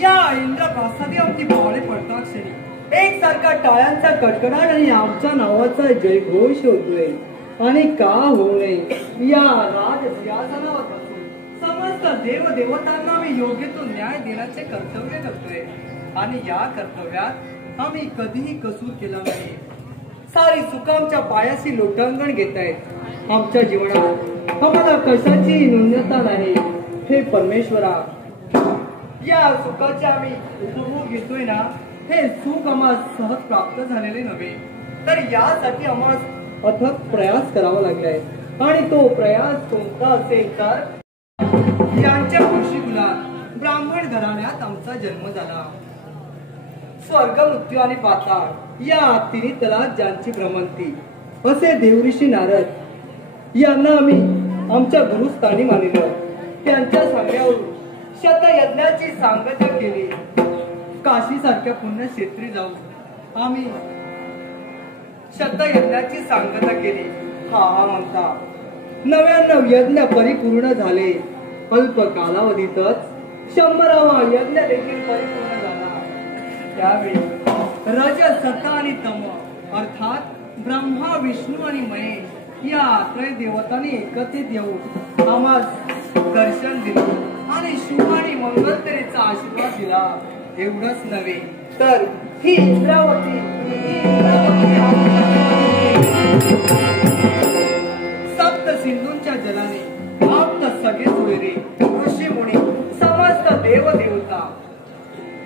या इंद्रप्रस्थादी आमची पावले पडता क्षणी एकसारखा टाळ्यांचा कडकडाट आणि आमच्या नावाचा जयघोष होतोय. आणि का होऊ नये या राज सिंहासनावर बसून समस्त देव देवतांना आम्ही योग्य तो न्याय देण्याचे कर्तव्य करतोय. आणि या कर्तव्यात आम्ही कधीही कसूर केला नाही. सारी सुख आमच्या पायाशी लोटांगण घेतायत. आमच्या जीवनात आम्हाला कशाची न्यूनता नाही. हे परमेश्वरा, या सुखाचे आम्ही उपभोग घेतोय ना, हे सुख आम्हाला सहज प्राप्त झालेले नव्हे, तर यासाठी आम्हाला अथक प्रयास करावा लागलाय. आणि तो प्रयास कोणता असेल तर यांच्या ऋषिकुलात ब्राह्मण घराण्यात आमचा जन्म झाला. स्वर्ग, मृत्यू आणि पाताळ या तिन्ही तलात ज्यांची भ्रमंती असे देवऋषी नारद यांना आम्ही आमच्या गुरुस्थानी मानिलं. त्यांच्या सांगण्यावरून शतयज्ञाची सांगता केली. काशी सारख्या पुण्यक्षेत्री जाऊन आम्ही शतयज्ञाची सांगता केली. हा म्हणता 99 यज्ञ परिपूर्ण झाले. अल्प कालावधीतच 100वा यज्ञ देखील परिपूर्ण झाला. त्यावेळी रज, सत आणि तम अर्थात ब्रह्मा, विष्णू आणि महेश या त्रय देवतांनी एकत्रित येऊन आम्हाला दर्शन दिले आणि शुभ आणि मंगलतेचा आशीर्वाद दिला. एवढंच नव्हे तर ही इंद्रावती सप्त सिंधूंच्या जलाने आप्त सगळे सोयरे, ऋषी मुनी, समस्त देव देवता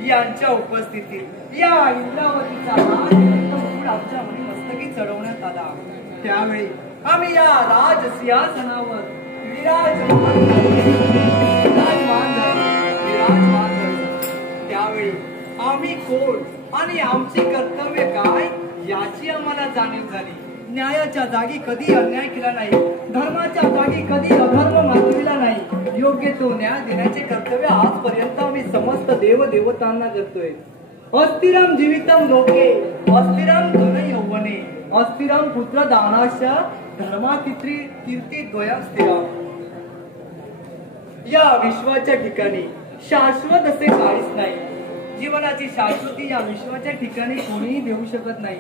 यांच्या उपस्थितीत या इंद्रावतीचा आमच्या मुनी मस्तकी चढवण्यात आला. त्यावेळी आम्ही या राज सिंहासनावर विराजमान त्यावेळी आम्ही कोण आणि आमची कर्तव्य काय याची आम्हाला जाणीव झाली. न्यायाच्या जागी कधी अन्याय केला नाही. धर्माच्या जागी कधी अधर्म माजविला नाही. योग्य तो न्याय देण्याचे कर्तव्य आजपर्यंत आम्ही समस्त देव देवतांना करतोय. अस्थिरम जीवितम लोके अस्थिरम धन यौवने अस्थिरम पुत्र दानाश धर्मा कीर्ती द्वयम स्थिरम. या विश्वाच्या ठिकाणी शाश्वत असे काहीच नाही. जीवनाची शाश्वती या विश्वाच्या ठिकाणी कोणीही देऊ शकत नाही.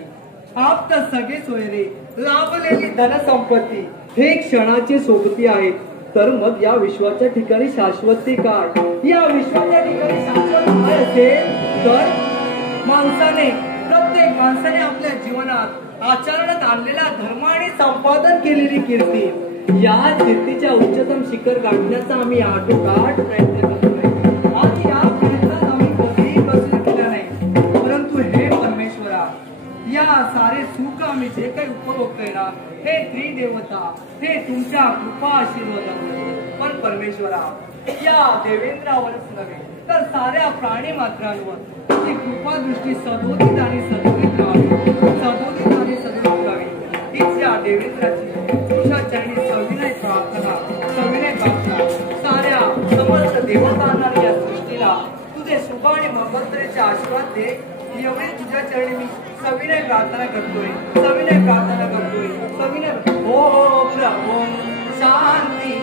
आप्त सगळे सोयरे, लाभलेली धनसंपत्ती हे क्षणाचे सोबती आहेत. तर मग या विश्वाच्या ठिकाणी शाश्वती काय? या विश्वाच्या ठिकाणी शाश्वत काय असेल तर प्रत्येक माणसाने आपल्या जीवनात आचरणात आणलेला धर्म आणि संपादन केलेली कीर्ती, या कीर्तीच्या उच्चतम शिखर गाठण्याचा आम्ही आटोकाट प्रयत्न करतोय. आणि या प्रयत्नात आम्ही कधीही कसूर केला नाही. परंतु हे परमेश्वरा, या सारे सुख आम्ही जे काही उपभोगतोय ना, हे त्रिदेवता हे तुमच्या कृपा आशीर्वादामुळे. पण परमेश्वरा, या देवेंद्रावरच नव्हे तर साऱ्या प्राणी मात्रांवर तुझी कृपा दृष्टी सदोदित आणि सदोदित राहावी. सदोदित आणि सदोदित राहावी हीच या देवेंद्राची तुझ्या चरणी सविनय प्रार्थना साऱ्या समस्त देवतांना या सृष्टीला तुझे शुभ आणि मंगलतेचे आशीर्वाद दे. एवढे तुझ्या चरणी मी सविनय प्रार्थना करतोय. सविनय हो प्रभो शांती.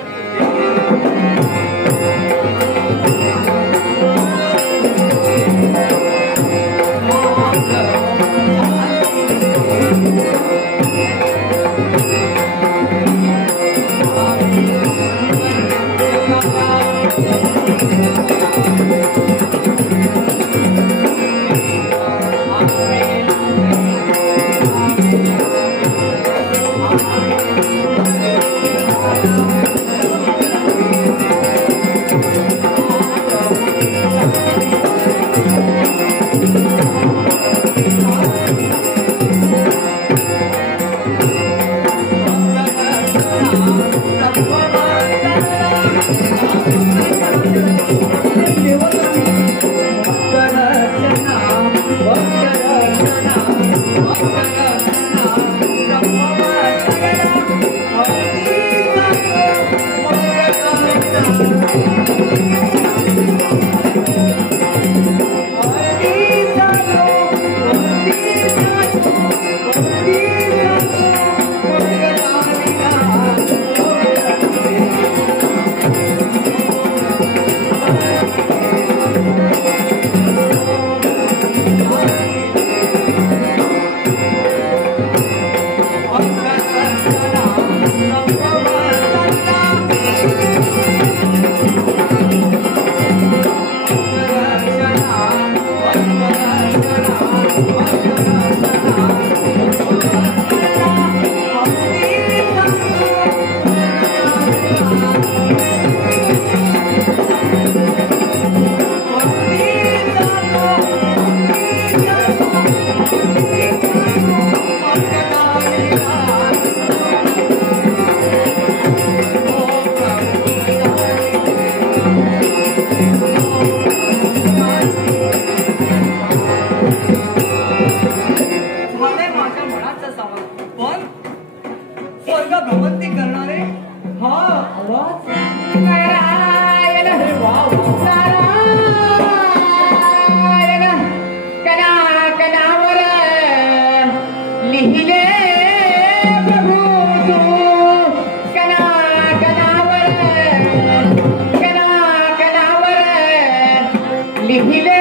लिहिले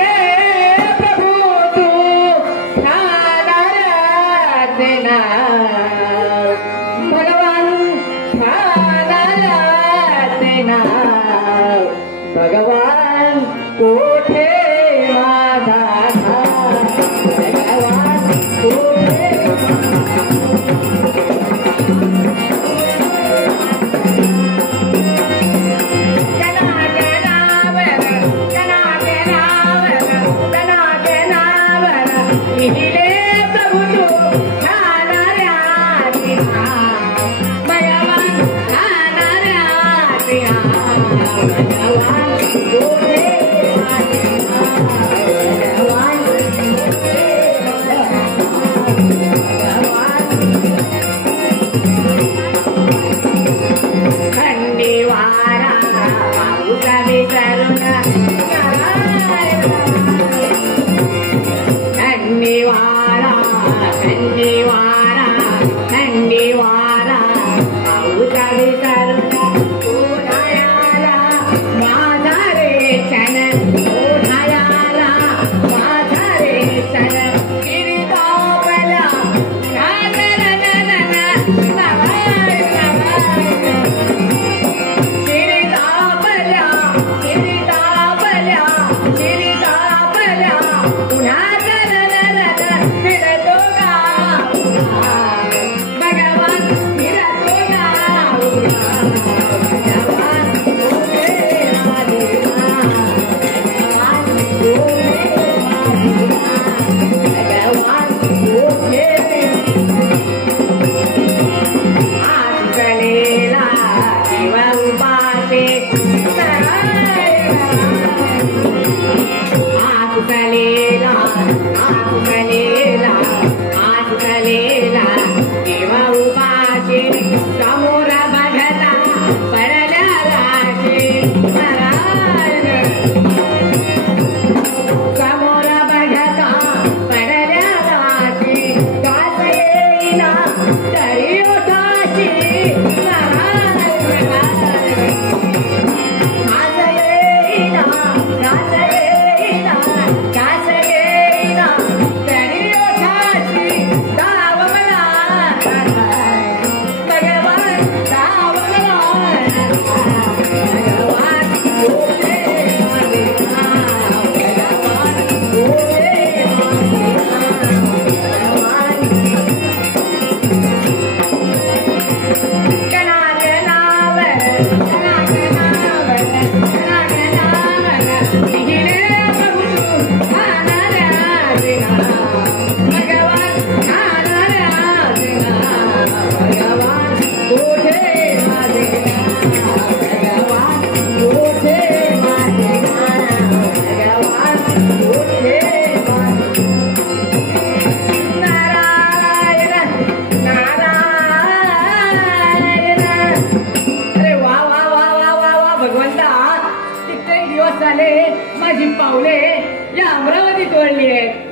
प्रभू तू ठाणाऱ्याचे नाव भगवान ठाणाऱ्याचे नाव भगवान कोठे माझा भगवान कोठे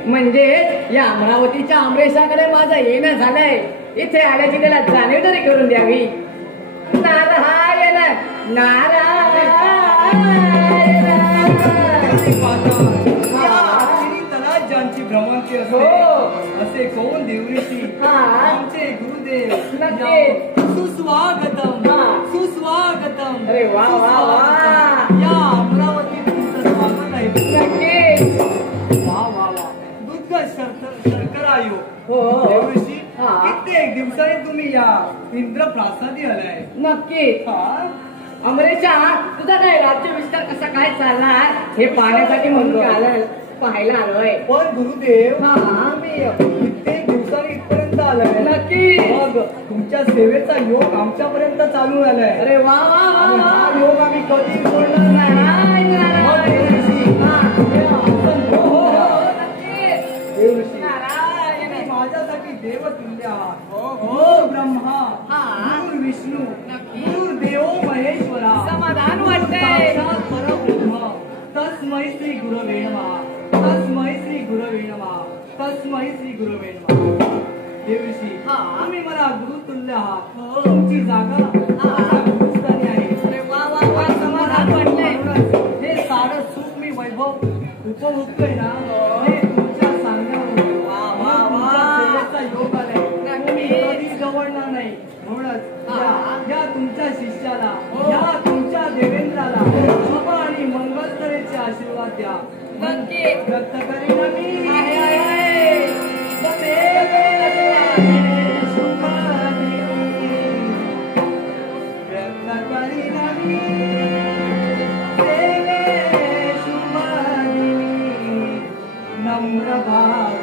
म्हणजे या अमरावतीच्या आमरेशाकडे माझं येणं झालंय. इथे आल्याची त्याला जाणीव तरी करून द्यावी. नारायण नारायण ज्यांची भ्रमंती असते असे कोण देवऋषी आमचे गुरुदेव सुस्वागतम सुस्वागतम. अरे वा वा वा या अमरावती तुमचं स्वागत आहे. वा वा वा दुर्ग शर्करायो देवऋषी कित्येक दिवसांनी तुम्ही या इंद्रप्रासादी आलाय. नक्की अमरेशा तुझा काय राज्य विस्तार कसा काय चालणार हे पाहण्यासाठी म्हणून पाहायला आलोय. पण गुरुदेव मी कित्येक दिवसांनी इथपर्यंत आलोय. नक्की मग तुमच्या सेवेचा योग आमच्यापर्यंत चालू झालाय. अरे वा वा वा योग आम्ही कधी बोलणार नाही. देवऋषी माझ्यासाठी देवतुल्य आहात. गुरु ब्रह्मा गुरु विष्णू गुरु देव महेश्वरा समाधान वाटतंय. परब्रह्म तस्मै श्री गुरवे नमः तस्मै श्री गुरवे नमः तस्मै श्री गुरवे नमः. देवऋषी तुम्ही मला गुरुतुल्य आहात. तुमची जागा गुरुस्थानी आहे. अरे वा वा वा समाधान वाटतंय. हे सारं सुख मी वैभव उपभोगतोय ना हे तुमच्या सांगण्यावर योग आलाय कधीच गवळणार नाही. म्हणूनच या तुमच्या शिष्याला या तुमच्या देवेंद्राला शुभ आणि मंगलकरेचे आशीर्वाद द्या. नक्की व्यक्त करीन मी नम्र भाव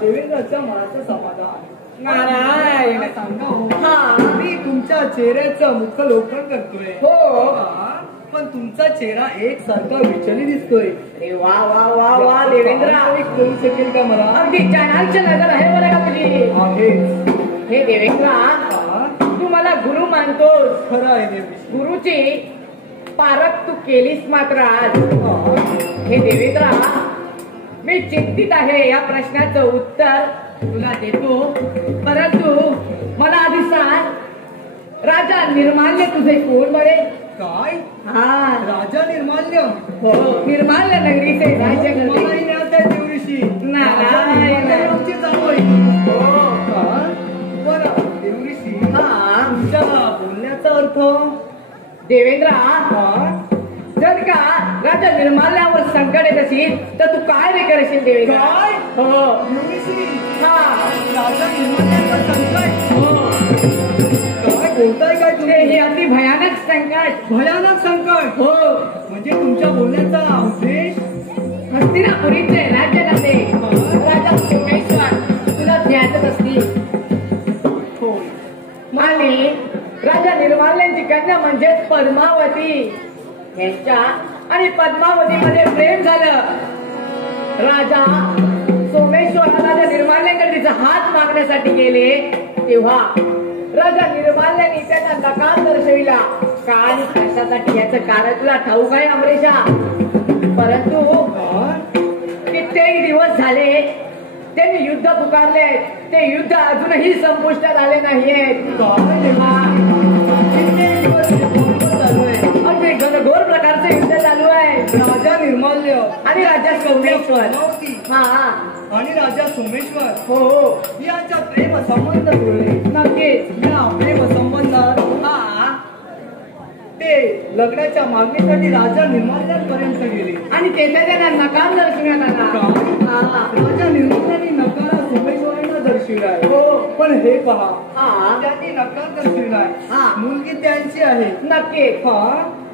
देवेंद्राच्या मनाचं समाधान नारायण सांगा हो. मी तुमच्या चेहऱ्याचं मुखलोकन करतोय हो पण तुमचा चेहरा एकसारखा विचलित दिसतोय. अरे वा वा वा वा देवेंद्र करू शकेल का मला? अगदी चाणाक्ष नजर आहे बरं का तुझी. आहे हे देवेंद्र तू मला गुरु मानतोस. खरं आहे देवेश. गुरुची पारख तू केलीस मात्र आज. हे देवेंद्र मी चिंतित आहे. या प्रश्नाचं उत्तर तुला देतो परंतु मला आधी सांग राजा निर्माल्य तुझे कोण बरे? काय? हा राजा निर्माल्य? हो निर्माल्य नगरीचे राज्य मलाही न्यायचं आहे देवऋषी. नारायण आमची चालू आहे. बरं देवऋषी तुमच्या बोलण्याचा अर्थ? देवेंद्र जर का राजा निर्माल्यावर संकट येत असेल तर तू काय रे करशील देवेंद्र? काय? हो देवऋषी हा राजा निर्माल्यावर संकट? काय बोलताय काय तुम्ही? हे अति भयानक संकट. भयानक संकट? हो म्हणजे तुमच्या बोलण्याचा उद्देश हस्तिनापुरीचे राज्य नसे राजा सोमेश्वर तुला ज्ञातच असतील. हो आणि राजा निर्माल्यांची कन्या म्हणजेच पद्मावती. यांच्या आणि पद्मावतीमध्ये प्रेम झालं. राजा सोमेश्वर राजा निर्माल्यांकडे तिचा हात मागण्यासाठी गेले तेव्हा राजा निर्माल्यांनी त्यांना नकार दर्शविला. का आणि कशासाठी याचं कारण तुला ठाऊक आहे अमरेशा? परंतु कित्येक दिवस झाले त्यांनी युद्ध पुकारले. ते युद्ध अजूनही संपुष्टात आले नाहीये. अगदी घनघोर प्रकारचे युद्ध चालू आहे. राजा निर्माल्य आणि राजा सोमेश्वर हा आणि राजा सोमेश्वर हो यांच्या प्रेम संबंध जुळले. नक्कीच या प्रेम संबंधात ते लग्नाच्या मागणीसाठी राजा निर्माल्यांपर्यंत गेले आणि तेथे त्यांना नकार दर्शविण्यात आला. राजा निर्माल्यांनी नकार सोमेश्वरांना दर्शविलाय. हो पण हे पहा त्यांनी नकार दर्शविलाय. मुलगी त्यांची आहे. नक्कीच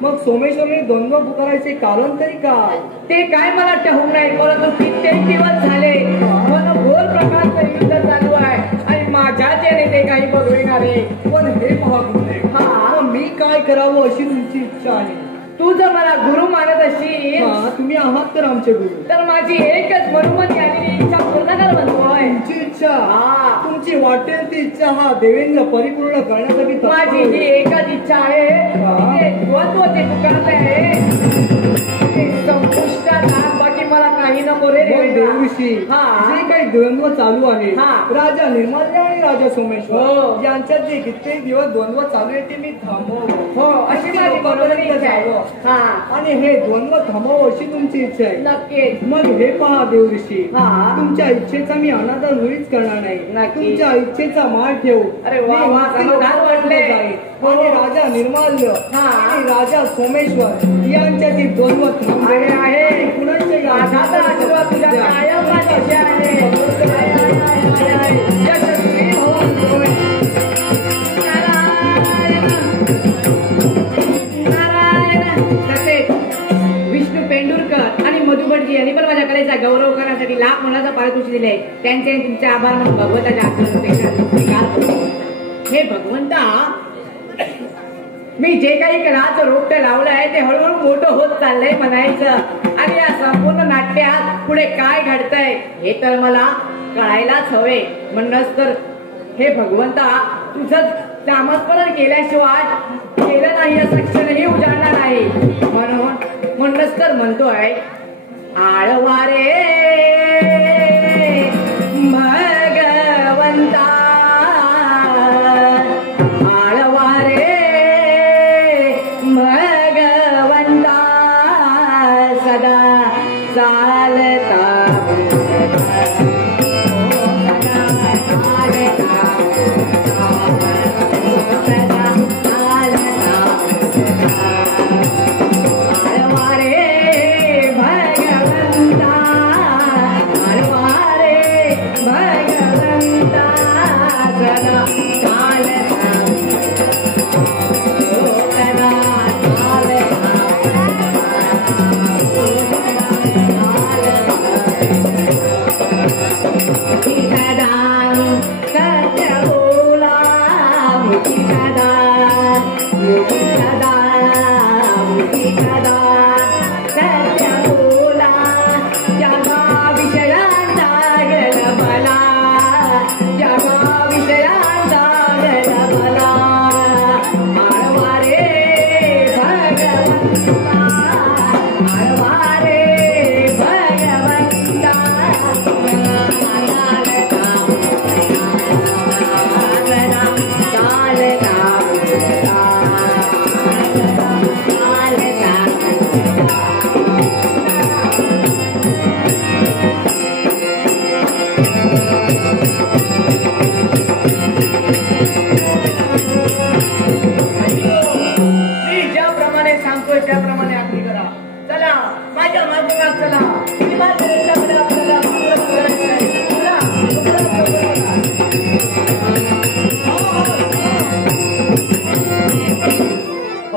मग सोमेश्वरांनी द्वंद्व पुकारायचे कारण तरी काय? ते काय मला ठाऊक नाही. परंतु कित्येक दिवस झाले घोर प्रकारचं युद्ध चालू आहे आणि माझ्या चेहरे ते काही बघविणारे. पण हे पहा मी काय करावं अशी तुमची इच्छा आहे? तू जर मला गुरु मानत असेल हा, तुम्ही आहात तर आमचे गुरु. तर माझी एकच मनोमनी आलेली इच्छा पूर्ण कर म्हणतोय. तुमची इच्छा, हा. तुमची वाटेल ती इच्छा हा देवेंद्र परिपूर्ण करण्यासाठी तत्पर माझी आहे. जी एकच इच्छा आहे हा. ते द्वंद्व जे तू करते आहे ते संपुष्टात आण. बाकी मला काही नको रे मग देवेंद्र. देवऋषी, हा. जे काही द्वंद्व चालू आहे, हा. राजा निर्मल्य आणि राजा सोमेश्वर हो. यांच्यात जे कित्येक दिवस द्वंद्व चालू आहे ते मी थांबव. हो अशी माझी मनोमनी इच्छा आहे. हा आणि हे द्वंद्व थांबव अशी तुमची इच्छा आहे. नक्कीच. मग हे पहा देवऋषी, हा. तुमच्या इच्छेचा मी अनादर मुळीच करणार नाही. नक्की. तुमच्या इच्छेचा मान ठेवू. अरे वा, मी वा, मुक्ती समाधान लोकांपर्यंत वाटले. जाईन. हो. आणि राजा निर्माल्य हा. आणि राजा सोमेश्वर यांच्यातील द्वंद्व थांबले आहे. आणि पुनश्च या माझा तर आशीर्वाद तुझ्या कायम पाठीशी आहे. यशस्वी हो. नारायण. तसेच विष्णू पेंडुरकर आणि मधुभटजी यांनी पण माझ्या कलेचा गौरव करण्यासाठी लाख मोलाचा पारितोषिक दिले. त्यांचे तुमचे आभार म्हणून भगवंताच्या आशीर्वाद. हे भगवंता, मी जे काही कलाचं रोपटं लावलं आहे ते हळूहळू मोठं होत चाललंय म्हणायचं. आणि या संपूर्ण नाट्यात पुढे काय घडतंय हे तर मला कळायलाच हवे. म्हणूनच तर हे भगवंता, तुझं नामस्मरण केल्याशिवाय केलं नाही असं क्षणही उजाडणार नाही. म्हणूनच तर म्हणतोय, आळवारे भगवंता, आळवारे भगवंता, सदा चालता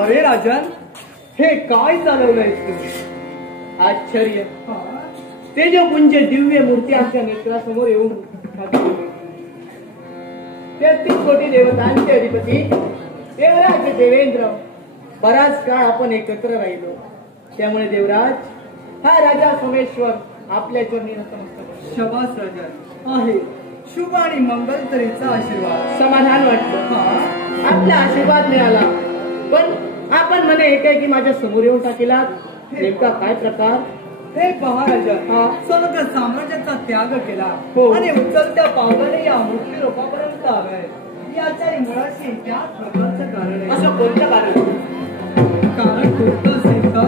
अरे राजन, हे काय चालवलंय तुम्ही? आश्चर्य. तेजपुंज दिव्य मूर्ती आमच्या नेत्रासमोर येऊन 33 कोटी देवतांचे अधिपती देवराज देवेंद्र. बराच काळ आपण एकत्र राहिलो, त्यामुळे देवराज हा राजा सोमेश्वर आपल्या चरणी नतमस्तक. शबास राजा आहे. शुभ आणि मंगल तरीचा आशीर्वाद. समाधान वाटतं. आपला आशीर्वाद मिळाला, पण आपण म्हणे एकाएकी माझ्या समोर येऊन टाकेला. नेमका काय प्रकार? हे पहा राजा, समग्र साम्राज्याचा त्याग केला आणि उचलत्या पावलाने या मृत्यू लोकांपर्यंत आलाय. याच्या मुळाशी त्याच प्रकारचं कारण आहे. असं कोणतं कारण? कारण कोणतं असेल तर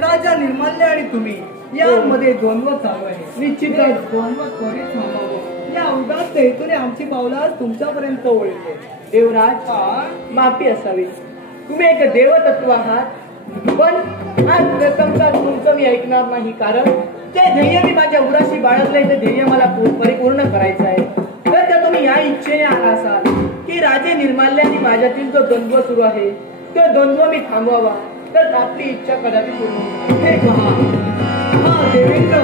राजा निर्माल्य आणि तुम्ही यामध्ये द्वंद्व चालू आहे. निश्चितच द्वंद्व त्वरित थांबावं या उदात्त हेतूने आमची पावलं तुमच्यापर्यंत ओळखले. देवराज, माफी असावी. तुम्ही एक देवतत्व आहात, पण आज प्रथमता तुमचं मी ऐकणार नाही. कारण ते ध्येय मी माझ्या उराशी बाळगले, ते ध्येय मला परिपूर्ण करायचं आहे. तर त्या तुम्ही या इच्छेने आला असाल की राजे निर्माल्य आणि माझ्यातील जो द्वंद्व सुरू आहे तो द्वंद्व मी थांबवावा, तर आपली इच्छा कदापि पूर्ण. हे पहा, हा देवेंद्र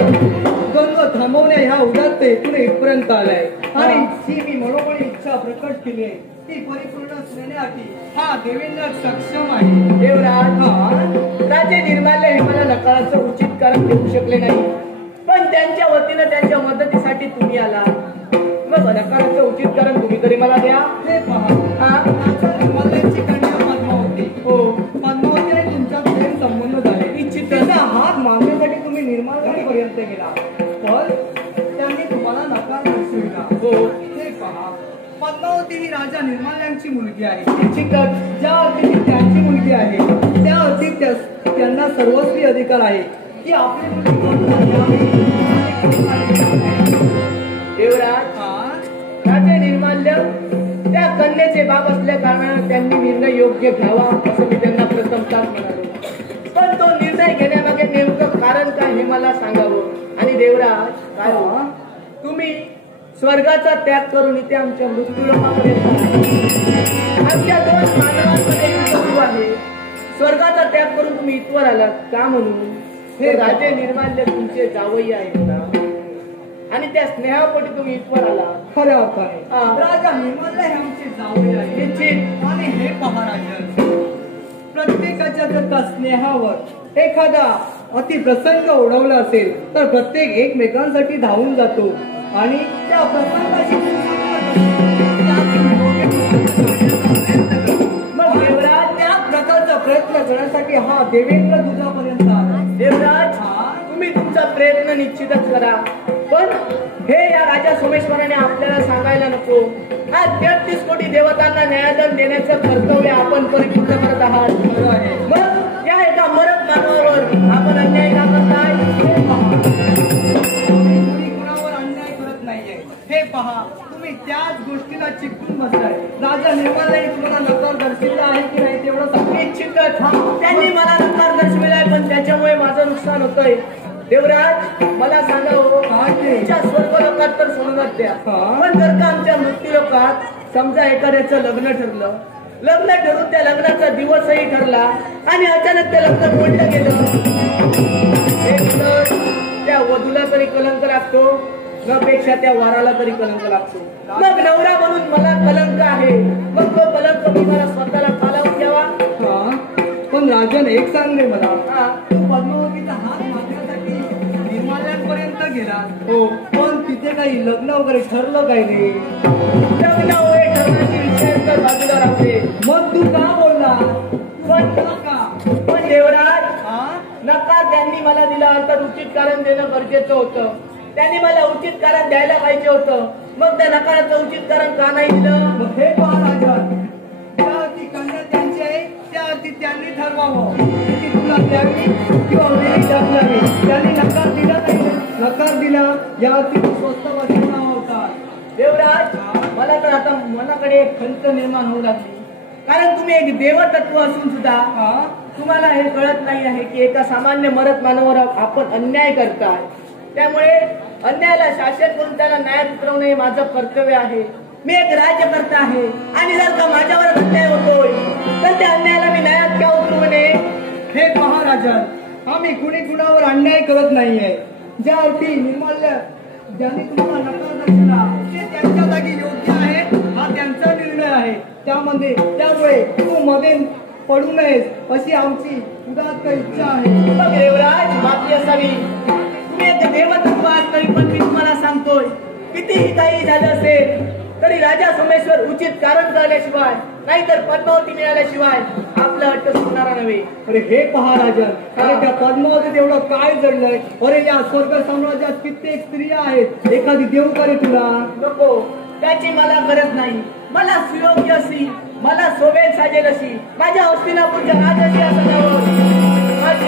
द्वंद्व थांबवण्या ह्या उदात्त हेतूने इथपर्यंत आलाय आणि ही मी मनोमनी इच्छा प्रकट केली आहे ती परिपूर्ण असण्यासाठी हा देवेंद्र सक्षम आहे. देवराज, राजे निर्माल्य हे मला नकाराचं उचित कारण देऊ शकले नाही, पण त्यांच्या वतीनं त्यांच्या मदतीसाठी तुम्ही आला. मग नकाराचं उचित कारण तुम्ही तरी मला द्या. हे पहा, राजा निर्माल्यांची कन्या पद्मावती. हो, पद्मावतीने तुमचा प्रेम संबंध झाले. निश्चित. तिचा हात मागण्यासाठी तुम्ही निर्माल्यांपर्यंत गेला, पण त्यांनी तुम्हाला नकार दर्शविला. हो, हे पहा, पद्मावती ही राजा निर्माल्यांची मुलगी आहे. निश्चितच. ज्या अर्थी त्यांची मुलगी आहे त्या अर्थी त्यांना सर्वस्वी अधिकार आहे की आपली मुलगी कोणाला द्यावी. देवराज, राजे निर्माल्य त्या कन्येचे बाप असल्या कारणाने त्यांनी निर्णय योग्य घ्यावा असं मी त्यांना प्रथमताच म्हणालो. पण तो निर्णय घेण्यामागे नेमकं कारण काय हे मला सांगावं. आणि देवराज, काय हो, तुम्ही स्वर्गाचा त्याग करून इथे आमच्या मृत्यूलोकापर्यंत आमच्या दोन मानवांमध्ये युद्ध सुरू आहे. स्वर्गाचा त्याग करून तुम्ही इथवर आलात का? म्हणून हे राजे निर्माल्य तुमचे जावई आहेत ना, आणि त्या स्नेहापोटी तुम्ही इथवर आला. खऱ्या अर्थाने राजा निर्माल्य हे आमचे जावई आहे. निश्चित. आणि हे पहा राजन, प्रत्येकाच्या जर का स्नेहावर एखादा अतिप्रसंग ओढवला असेल तर प्रत्येक एकमेकांसाठी धावून जातो आणि त्या प्रसंगाची मग देवराज, त्या प्रकारचा प्रयत्न करण्यासाठी हा देवेंद्र तुझ्यापर्यंत आला. देवराज, तुम्ही तुमचा प्रयत्न निश्चितच करा, पण हे या राजा सोमेश्वराने आपल्याला सांगायला नको. आज 33 कोटी देवतांना न्यायदान देण्याचं कर्तव्य आपण परिपूर्ण करत आहात. मग या एका मरत मानवावर आपण अन्याय का करताय? कोणी कुणावर अन्याय करत नाहीये. हे पहा, तुम्ही त्याच गोष्टीला चिकटून बसताय. राजा निर्माल्याने तुम्हाला नकार दर्शविला आहे की नाही तेवढं सांगा. निश्चितच त्यांनी मला नकार दर्शविलाय, पण त्याच्यामुळे माझं नुकसान होतंय. देवराज, मला सांगा हो, तुमच्या स्वर्गलोकात तर सोडूनच द्या, पण जर का आमच्या मृत्यूलोकात समजा एखाद्याचं लग्न ठरलं, लग्न ठरून त्या लग्नाचा दिवसही ठरला आणि अचानक ते लग्न मोडलं गेलं, त्या वधूला तरी कलंक लागतो, त्यापेक्षा त्या वाराला तरी कलंक लागतो. मग नवरा म्हणून मला कलंक आहे, मग तो कलंक मी मला स्वतःला खालावून घ्यावा. पण राजन, एक सांग रे मला, तू पद्मावतीचा हात मागण्यासाठी निर्माल्यांपर्यंत गेला. हो, पण तिथे काही लग्न वगैरे ठरलं काही नाही. लग्न वगैरे ठरण्याची विचार तर बाजूला राहते. मग तू का बोलला? पण देवराज, नकार त्यांनी मला दिला तर उचित कारण देणं गरजेचं होतं. त्यांनी मला उचित कारण द्यायला पाहिजे होतं. मग त्या नकाराचं उचित कारण का नाही दिलं? मग हे पहा राजन, त्या अर्थी कन्या त्यांची आहे, त्या अर्थी त्यांनी ठरवावं की तुला द्यावी किंवा वेळी टाकलावी. त्यांनी नकार दिला नाही. नकार दिला या अर्थी तू स्वस्त बसला होता. देवराज, मला तर आता मनाकडे एक खंत निर्माण होऊ लागली. कारण तुम्ही एक देवतत्व असून सुद्धा तुम्हाला हे कळत नाही आहे की एका सामान्य मरत मानवावर आपण अन्याय करताय. त्यामुळे अन्यायाला शासन करून त्याला न्याय उतरवणे हे माझं कर्तव्य आहे. मी एक राज्यकर्ता आहे आणि जर का माझ्यावर अन्याय होतोय तर त्या अन्यायाला मी न्यायात का उतरू म्हणे? हे पहा राजन, आम्ही कुणी कुणावर अन्याय करत नाहीये. ज्या अर्थी निर्माल्य ज्यांनी तुम्हाला नकार दर्शविला ते त्यांच्या जागी योग्य आहे, हा त्यांचा निर्णय आहे. त्यामुळे तू मध्ये पडू नयेस अशी आमची उदात्त इच्छा आहे. मग देवराज, माफी असावी. तुम्ही एक देवतत्व आहात तरी पण मी तुम्हाला सांगतोय, कितीही काही झालं असेल तरी राजा सोमेश्वर उचित कारण कळल्याशिवाय नाहीतर पद्मावती मिळाल्याशिवाय आपलं हट्ट सुटणारा नव्हे. अरे हे पहा राजन, अरे त्या पद्मावतीत एवढं काय जडलंय? अरे या स्वर्ग साम्राज्यात कित्येक स्त्रिया आहेत, एखादी देऊ का रे तुला? नको, त्याची मला गरज नाही. मला सुयोग्य अशी, मला शोभेत साजेल अशी माझ्या हस्तिनापूरच्या राजसिंहासनावर माझी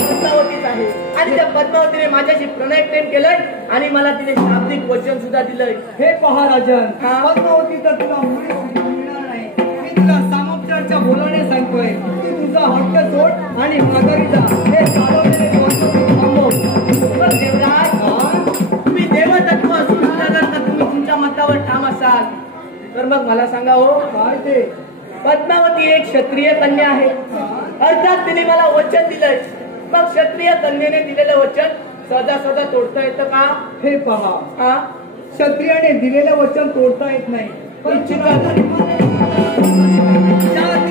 पद्मावतीच आहे. आणि त्या पद्मावतीने माझ्याशी प्रणय प्रेम केलंय आणि मला तिने शाब्दिक वचन सुद्धा दिलंय. हे पहा राजन, पद्मावती तर तुला मुळीच मिळणार नाही. मी तुला सामोपचारच्या बोलणे सांगतोय की तुझा हट्ट सोड आणि माघारी जा. हे चालवलेले थांबव. देवराज, तुम्ही देवतत्व असून सुद्धा जर का तुम्ही तुमच्या मतावर ठाम असाल तर मग मला सांगा हो, काय ते? पद्मावती एक क्षत्रिय कन्या आहे, अर्थात तिने मला वचन दिलंय. मग क्षत्रिय कन्येने दिलेलं वचन सहजा तोडता येतं का? हे पहा, क्षत्रियाने दिलेलं वचन तोडता येत नाही.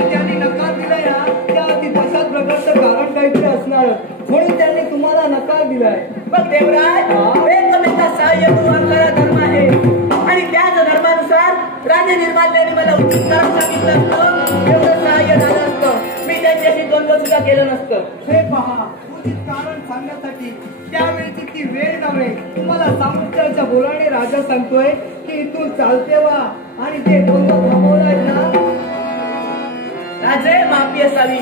त्यांनी नकार दिलाय ना त्यावरती तशाच प्रकारचं कारण काहीतरी असणार म्हणून त्यांनी तुम्हाला नकार दिलाय. बघ देवराज, एकमेका सहाय्य करणारा धर्म आहे आणि त्याच धर्मानुसार राजे निर्माल्याने मला उचित कारण सांगितलं असतं, एवढं सहाय्य झालं असतं, मी त्यांच्याशी द्वंद्व सुद्धा केलं नसतं. हे पहा, उचित कारण सांगण्यासाठी त्यावेळेची ती वेळ नव्हे. तुम्हाला सामुद्राच्या बोलाने राजा सांगतोय की इथून चालते वा आणि ते द्वंद्व थांबवलाय ना. राजे माफी असावी.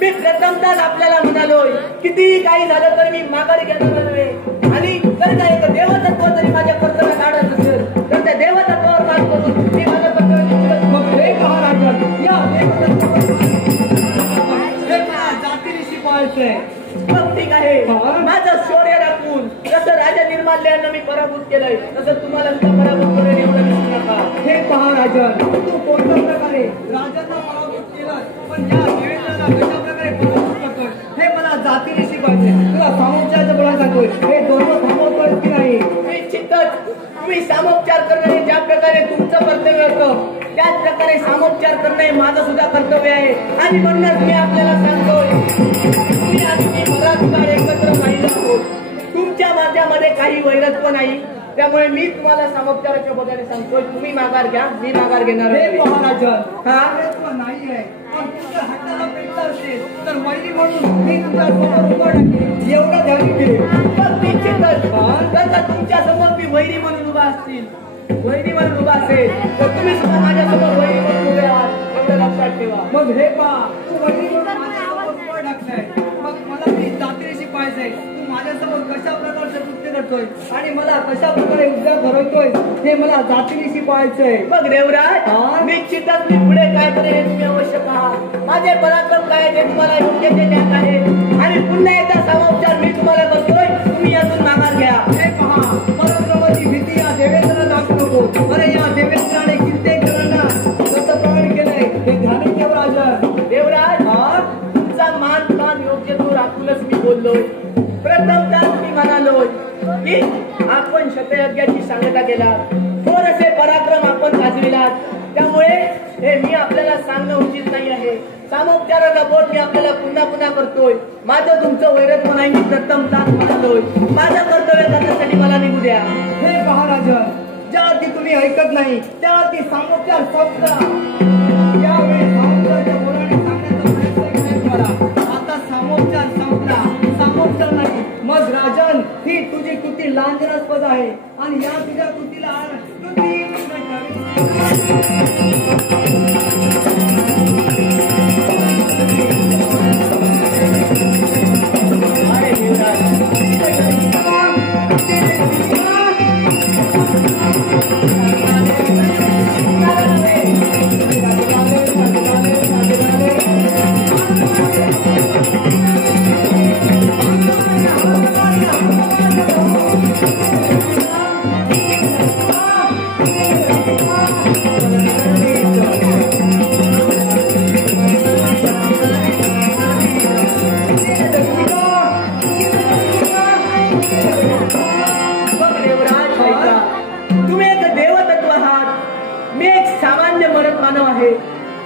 मी प्रथमतः आपल्याला म्हणालोय कितीही काही झालं तर मी माघारी घेणार नव्हे आणि जर का एक देवतत्व जरी माझ्या कर्तव्यात आढळत असेल तर त्या देवतत्वावर मात करून मी माझं कर्तव्य मग हे पहा राजा, या देवतत्वावर जातीनिशी पाळतंय. मग ठीक आहे, माझं शौर्य दाखवून जसं राजा निर्माल्यानं मी पराभूत केलंय तसं तुम्हाला सुद्धा पराभूत करेल एवढं विसरू नका. हे पहा राजा, तू कोणत्या प्रकारे राजांना पराभूत केला पण या देवेंद्राला कशा प्रकारे पराभूत करतोय हे मला जातीनिशी पाहिजे. तुला सामोपचाराच्या बोला सांगतोय हे दोन्ही थांबवतोय की नाही. निश्चितच तुम्ही सामोपचार करणे ज्या प्रकारे तुमचं कर्तव्य होतं त्याच प्रकारे सामोपचार करणे माझं सुद्धा कर्तव्य आहे आणि म्हणूनच मी आपल्याला सांगतोय तुम्ही आज मी बराच काळ एकत्र राहिलो आहोत. तुमच्या माझ्यामध्ये काही वैरत्व नाही, त्यामुळे मी तुम्हाला सामोपचाराच्या बदलाने सांगतोय तुम्ही माघार घ्या, मी माघार घेणार हे पहा राजा, हा नाही आहे पण तुमच्या हाताला पेटला असेल तर वैरी म्हणून मी तुमच्या समोर उभा टाकेन एवढं ध्यान ठेव. तर तुमच्या समोर मी वैरी म्हणून उभा असतील, वैरी म्हणून उभा असेल तर तुम्ही सुद्धा माझ्यासमोर वैरी म्हणून उभे आहात एवढं लक्षात ठेवा. मग हे पहा, तू वैरी म्हणून माझ्यासमोर उभा टाकलाय, मग मला मी जात्रेशी पाहिजे. तू माझ्यासमोर कशा प्रकारचे कृत्य करतोय आणि मला कशा प्रकारे उद्योग घडवतोय हे मला जातीनिशी पाहायचंय. बघ देवराज, निश्चितच मी पुढे काय करेन हे तुम्ही अवश्य पहा. माझे पराक्रम काय ते तुम्हाला योग्य ते ज्ञात आहे आणि पुन्हा एकदा सामोपचार मी तुम्हाला करतोय, तुम्ही यातून माघार घ्या. हे पहा, पराक्रमाची भीती या देवेंद्राला दाखवू नको. अरे या देवेंद्राने कित्येक जणांना दत्तप्रमाण केलंय हे ध्यान ठेव राजा. देवराज, तुमचा मान मान योग्य तो राखूनच मी बोललोय. प्रथमतः मी म्हणालोय की आपण शतयज्ञाची सांगता केला, थोडेसे पराक्रम आपण गाजविलात, त्यामुळे हे मी आपल्याला सांगणं उचित नाही आहे. सामोपचाराचा बोध मी आपल्याला पुन्हा पुन्हा करतोय. माझं तुमचं वैरत्व नाही, मी प्रथमतः म्हणालोय माझं कर्तव्य करण्यासाठी मला निघू द्या. हे पहा राजा, ज्यावरती तुम्ही ऐकत नाही त्यावरती सामोपचार संपला. यावेळी सामोपचाराच्या बोलाने सांगण्याचा प्रयत्न केला मला. आता सामोपचार संपला, सामोपचार नाही. मग राजन, ही तुझी कृती लांछनास्पद आहे आणि या तुझ्या कृतीला कृती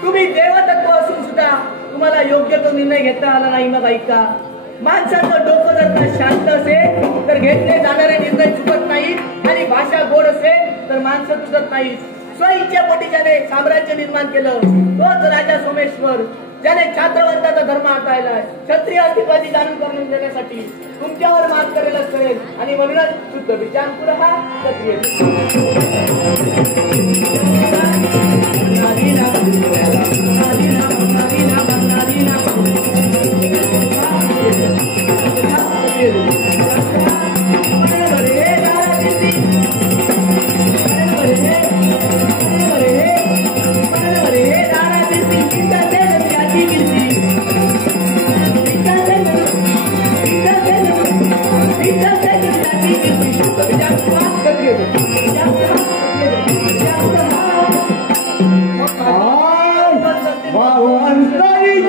तुम्ही देवतत्व असून सुद्धा तुम्हाला योग्य तो निर्णय घेता आला नाही. मग ऐका, माणसाचं डोकं जर का शांत असेल तर घेतले जाणारे निर्णय चुकत नाहीत आणि भाषा गोड असेल तर माणसं चुकत नाहीत. स्वइच्छेपोटी ज्याने साम्राज्य निर्माण केलं तोच राजा सोमेश्वर, ज्याने छात्रवंताचा धर्म हाताळलाय, क्षत्रिय अधिकारी जाणून करून देण्यासाठी तुमच्यावर मात करेलच करेल आणि म्हणूनच शुद्ध विचार पुढे हा क्षत्रिय. भावंतरी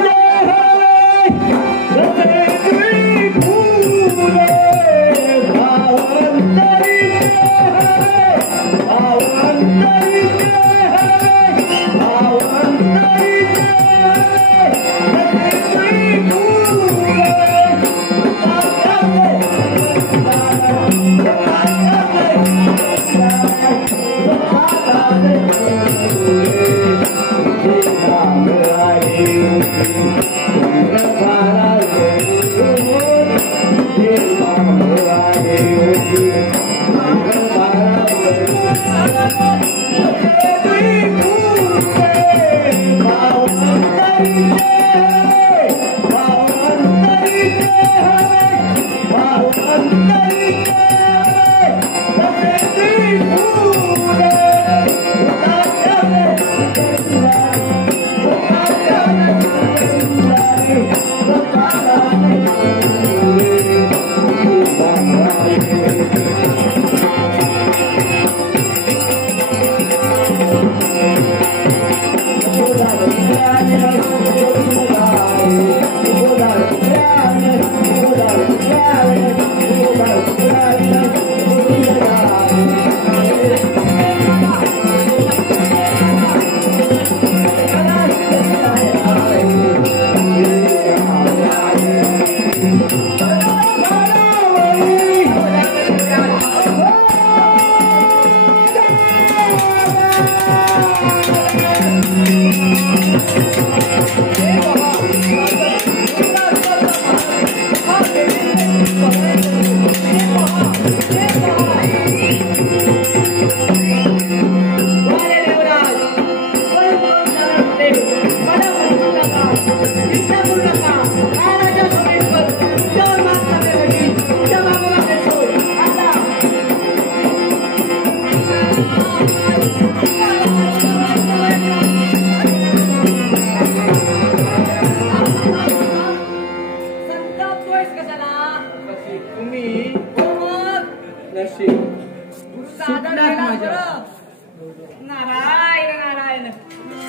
नारायण नारायण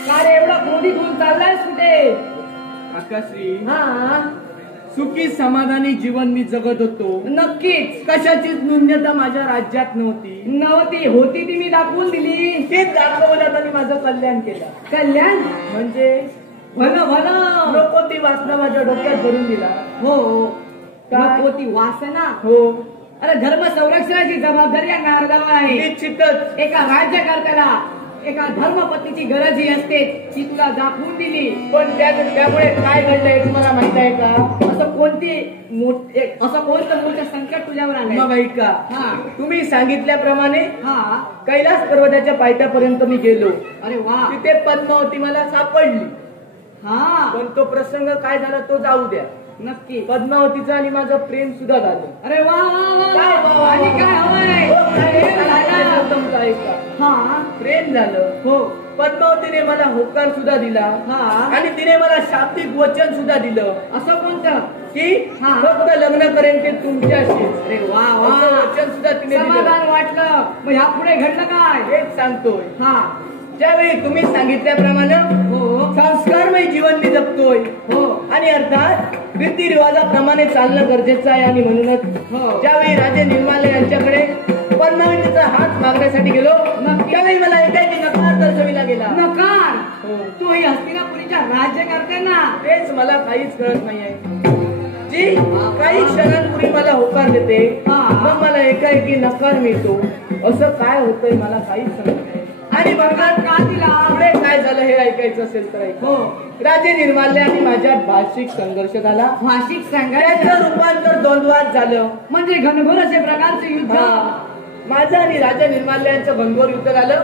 काय एवढा क्रोधी घेऊन चाललाय कुठे? आकाश्री, हा सुखी समाधानी जीवन मी जगत होतो. नक्कीच. कशाचीच न्यूनता माझ्या राज्यात नव्हती. होती ती मी दाखवून दिली. ते दाखवलं आणि माझं कल्याण केलं. कल्याण म्हणजे नको ती वासना माझ्या डोक्यात भरून दिला. हो नको ती वासना. हो. अरे धर्म संरक्षणाची जबाबदारी या नारदावर आहे. निश्चितच एका राज्यकर्त्याला एका धर्मपत्नीची गरज ही असते, ती तुला दाखवून दिली. पण त्यामुळे काय घडलंय तुम्हाला माहित आहे का? असं कोणतं मोठं संकट तुझ्यावर आलंय? मग ऐका, हा तुम्ही सांगितल्याप्रमाणे हा कैलास पर्वताच्या पायथ्यापर्यंत मी गेलो. अरे वा. तिथे पद्मावती मला सापडली. हा पण तो प्रसंग काय झाला तो जाऊ द्या. नक्की पद्मावतीचं आणि माझं प्रेम सुद्धा झालं. अरे वा काय वा. आणि काय हवंय? हा प्रेम झालं. हो. पद्मावतीने मला होकार सुद्धा दिला. हा आणि तिने मला शाब्दिक वचन सुद्धा दिलं. असं कोणतं? की हा. फक्त लग्न करेन ते तुमच्याशी. अरे वा वा. असं वचन सुद्धा तिने दिलं. समाधान वाटलं. मग ह्या पुढे घडलं काय? हेच सांगतोय. हा ज्यावेळी तुम्ही सांगितल्याप्रमाणे हो संस्कारमय जीवन मी जगतोय. हो आणि अर्थात रीतिरिवाजाप्रमाणे चालणं गरजेचं आहे. आणि म्हणूनच हो. ज्यावेळी राजे निर्माल्य यांच्याकडे पद्मावतीचा हात मागण्यासाठी गेलो, त्यावेळी मला एकाएकी नकार दर्शविला गेला. नकार? हो. तू ही हस्तिनापुरीच्या राज्यकर्त्यांना तेच मला काहीच कळत नाहीये. जी काही क्षणांपूर्वी मला होकार देते, मग मला एकाएकी नकार मिळतो. असं काय होतंय मला काहीच समजत नाही. आणि बघात का दिला? पुढे काय झालं हे ऐकायचं असेल तर ऐका. हो. राजे निर्माल्य आणि माझ्यात भाषिक संघर्ष झाला. भाषिक संघर्ष? त्याचं रूपांतर द्वंद्वात झालं. म्हणजे घनघोर असे प्रकारचे युद्ध? माझं आणि राजा निर्माल्य यांचं घनघोर युद्ध झालं.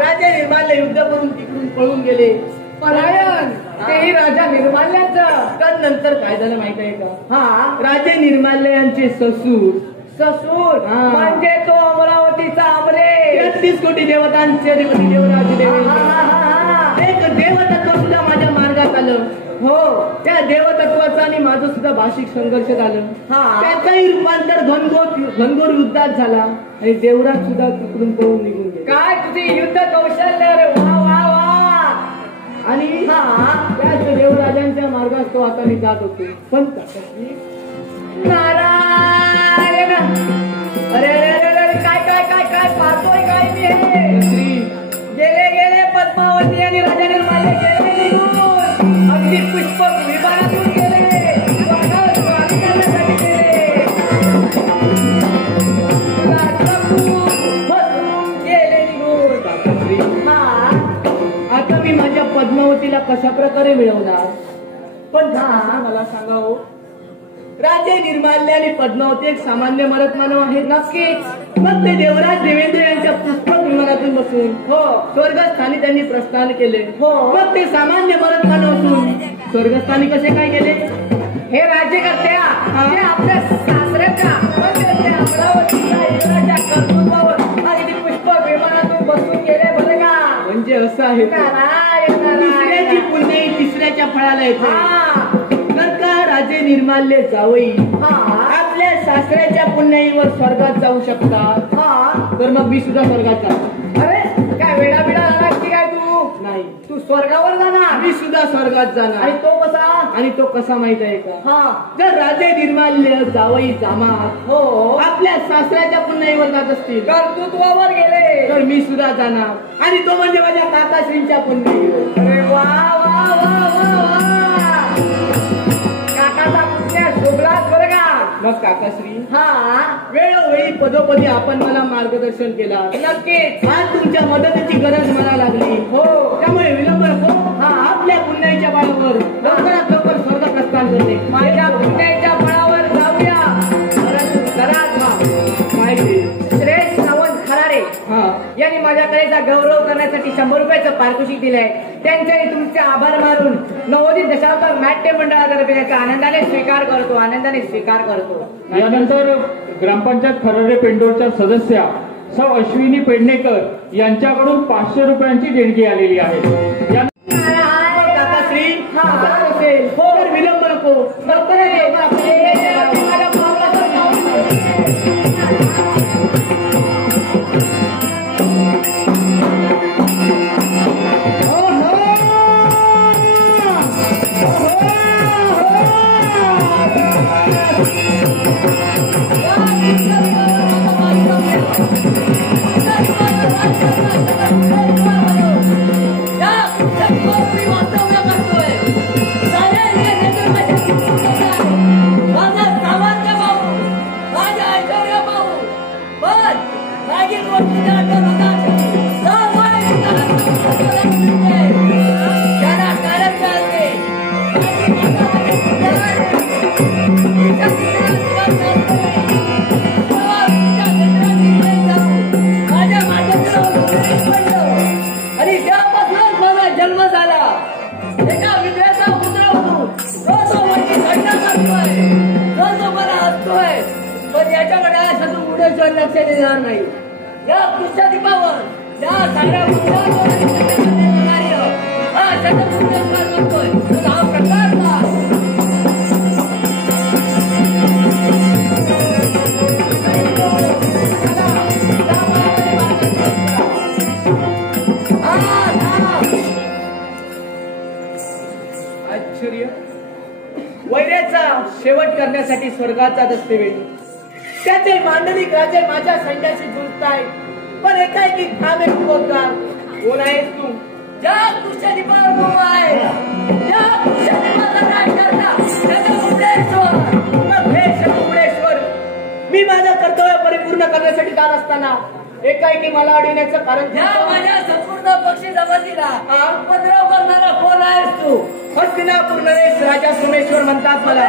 राजा निर्माल्य युद्ध करून तिकडून पळून गेले. पलायन? तेही राजा निर्माल्याचं? तर नंतर काय झालं माहित आहे का? राजे निर्माल्य यांचे ससूर म्हणजे तो अमरावतीचा अमरे. 33 कोटी देवतांचे देवती देवराज एक देवतत्व सुद्धा माझ्या मार्गात आलं. हो. त्या देवतत्वाचं आणि माझं सुद्धा भाषिक संघर्ष झालं. त्याचंही रूपांतर घनघोर युद्धात झाला. आणि देवराज सुद्धा तिकडून पळून निघून गेले. काय तुझी युद्ध कौशल्य रे. वा वा वा. आणि त्याच देवराजांच्या मार्गात तो आता मी जात होतो. पण नारायण. अरे अरे अरे काय काय काय काय पाहतोय काय मी हे? गेले पद्मावती आणि राजा निर्माल्य गेले निघून. अगदी पुष्पक विमानातून गेले. गेले निघून. आता मी माझ्या पद्मावतीला कशा प्रकारे मिळवणार? पण मला सांगा हो, राजे निर्माल्य आणि पद्मावती एक सामान्य मरत मानव आहे. नक्कीच. मग ते देवराज देवेंद्र यांच्या पुष्पक विमानातून बसून स्वर्गस्थानी त्यांनी प्रस्थान केले. मग ते सामान्य मरत मानव असून स्वर्गस्थानी कसे काय गेले? हे राज्यकर्त्या जे आपल्या सासऱ्याच्या म्हणजे अमरावतीच्या इंद्राच्या कर्तृत्वावर अगदी पुष्पक विमानातून बसून गेले बरं का. म्हणजे असं आहे दुसऱ्याची पुण्य तिसऱ्याच्या फळाला येते. तर का राजे निर्माल्य जावई आपल्या सासऱ्याच्या पुण्याईवर स्वर्गात जाऊ शकतात? तर मग मी सुद्धा स्वर्गात जातो. अरे काय वेडा बिडा झाला की काय तू? नाही, तू स्वर्गावर जाणार, मी सुद्धा स्वर्गात जाणार. आणि तो कसा माहित आहे का? जर राजे निर्माल्य जावई जामात आपल्या सासऱ्याच्या पुण्याईवर जात असतील, कर्तृत्वावर गेले, तर मी सुद्धा जाणार. आणि तो म्हणजे माझ्या काकाश्रींच्या पुण्याईवर. अरे वा वा वा वा वा, काकाचा पुण्य शोभलाच बरं का. मग काकाश्री वेळोवेळी पदोपदी आपण मला मार्गदर्शन केला. नक्कीच. आज तुमच्या मदतीची गरज मला लागली. त्यामुळे विलंब नको. आपल्या पुण्याईच्या बळावर लवकरात लवकर स्वर्ग प्रस्थान करणे. माझ्या पुण्याईच्या बळावर जाऊया. परंतु काय श्रेष्ठ सावंत खरारे यांनी माझ्याकडेचा गौरव करण्यासाठी 100 रुपयाचं पारितोषिक दिलंय. त्यांच्याही तुमचे आभार मानून नवोदित दशावतार नाट्य मंडळातर्फे त्याचा आनंदाने स्वीकार करतो. यानंतर ग्रामपंचायत खरारे पेंडोरच्या सदस्या सौ अश्विनी पेडणेकर यांच्याकडून 500 रुपयांची देणगी आलेली आहे. काकाश्री असेल तर विलंब नको. लक्ष देणार नाही. या पुढच्या दीपावर या साऱ्या आश्चर्य वैर्याचा शेवट करण्यासाठी स्वर्गाचा दस्तऐवज त्याचे मांडलिक राजे माझ्या सैन्याशी जुळताय. पण एकाएकी थांब एक पोहोचणार. कोण आहेस तू? ज्या तुझ्या दीपावर उभा आहे, ज्या तुझ्या दीपाचा नाश करता शतकुंभेश्वर. मी माझं कर्तव्य परिपूर्ण करण्यासाठी जात असताना एकाएकी मला अडविण्याचं कारण माझ्या संपूर्ण पक्षी जमातीला उपद्रव करणारा कोण आहेस तू? हस्तिनापूर नरेश राजा सोमेश्वर म्हणतात मला.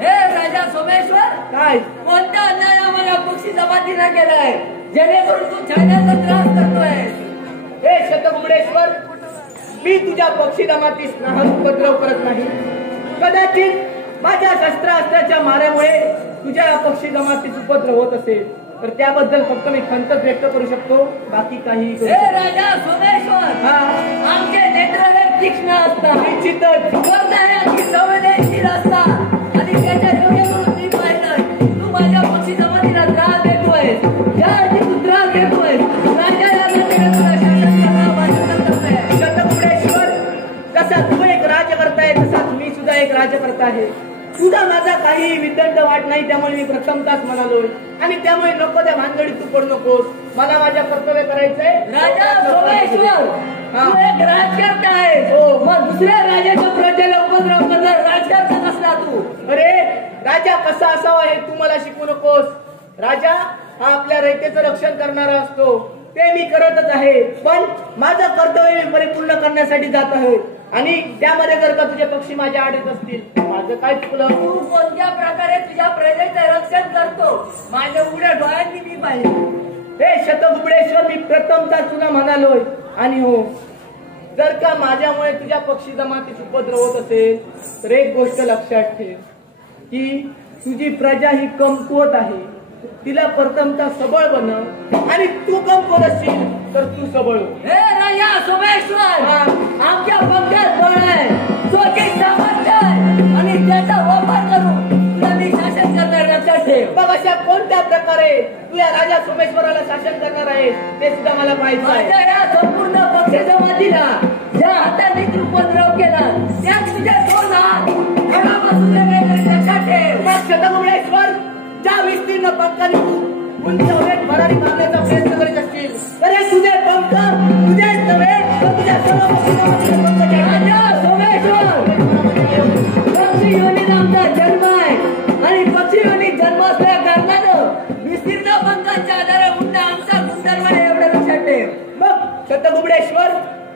हे राजा सोमेश्वर, काय कोणत्या अन्याय आम्हाला पक्षी जमातीनं केलाय जेणेकरून तू छाण्याचा त्रास करतोय? हे शतकुंभेश्वर, मी तुझ्या पक्षी जमातीस नाहक उपद्रव करत नाही. कदाचित माझ्या शस्त्रास्त्राच्या माऱ्यामुळे तुझ्या पक्षी जमातीस उपद्रव होत असेल तर त्याबद्दल फक्त मी खंतच व्यक्त करू शकतो, बाकी काही. हे राजा सोमेश्वर, आमचे नेत्र हे तीक्ष्ण असतात, निश्चितच संवेदनशील असतात. आणि त्याच्या योग्य मी पाहिलं तू माझ्या पक्षी जमातीला त्रास देतोय. ज्यासाठी तू त्रास देतोय राजाला शतकुंभेश्वर, कसा तू एक राज्यकर्ता आहे तसाच मी सुद्धा एक राज्यकर्ता आहे. तुझा माझा काही विदंड वाट नाही, त्यामुळे मी प्रथमताच म्हणालोय. आणि त्यामुळे नको त्या भानगडीत तू पडू नकोस. मला माझ्या कर्तव्य करायचंय. राजा सोमेश्वर, तू एक राजकर्ता आहे. हो, मग दुसऱ्या राजाच्या प्रजेला उपद्रव करणार राजकर्ता नसला तू. अरे राजा कसा असावा हे तू मला शिकवू नकोस. राजा हा आपल्या रयतेचं रक्षण करणारा असतो, ते मी करतच आहे. पण माझं कर्तव्य मी परिपूर्ण करण्यासाठी जात आहे. आणि त्यामध्ये जर का तुझे पक्षी माझ्या आड येत असतील माझं काय चुकलं? तू कोणत्या प्रकारे तुझ्या प्रजेचं रक्षण करतो माझ्या उघड्या डोळ्यांनी मी पाहिजे. हे शतगुबळेश्वर, मी प्रथमता तुला म्हणालोय. आणि हो, जर का माझ्यामुळे तुझ्या पक्षी जमातीत उपद्रव होत असेल तर एक गोष्ट लक्षात ठेव की तुझी प्रजा ही कमकुवत आहे. तिला प्रथमता सबळ बनव आणि तू कमकुवत असशील तर तू सबळ हो. हे राजा सोमेश्वर, हा. आमच्या पंक्यात बळ आहे, चोखीत सामर्थ्य आहे आणि त्याचा वापर करून तुला मी शासन करणार लक्षात ठेव. मग अशा कोणत्या प्रकारे तू या राजा सोमेश्वराला शासन करणार आहे ते सुद्धा मला पाहिजे आहे. माझ्या या संपूर्ण पक्ष जमातीला ज्या हाताने तू उपद्रव केला त्या तुझ्या दोन हात घरापासून लक्षात ठेव. मग शतगुबळेश्वर, ज्या विस्तीर्ण पंखाने उंचावले भरारी मारण्याचा प्रयत्न करीत असतील तर हे तुझे पंख तुझेच नव्हे तर तुझ्या सर्व पक्षी पंख राजा सोमेश्वर, पक्षी योनीत आमचा जन्म आहे आणि पक्षी योनीत जन्म असल्या कारणानं विस्तीर्ण पंखांच्या आधारे उडणं आमचा गुंतर्म आहे एवढं लक्षात ठेव. मग शतगुबळेश्वर,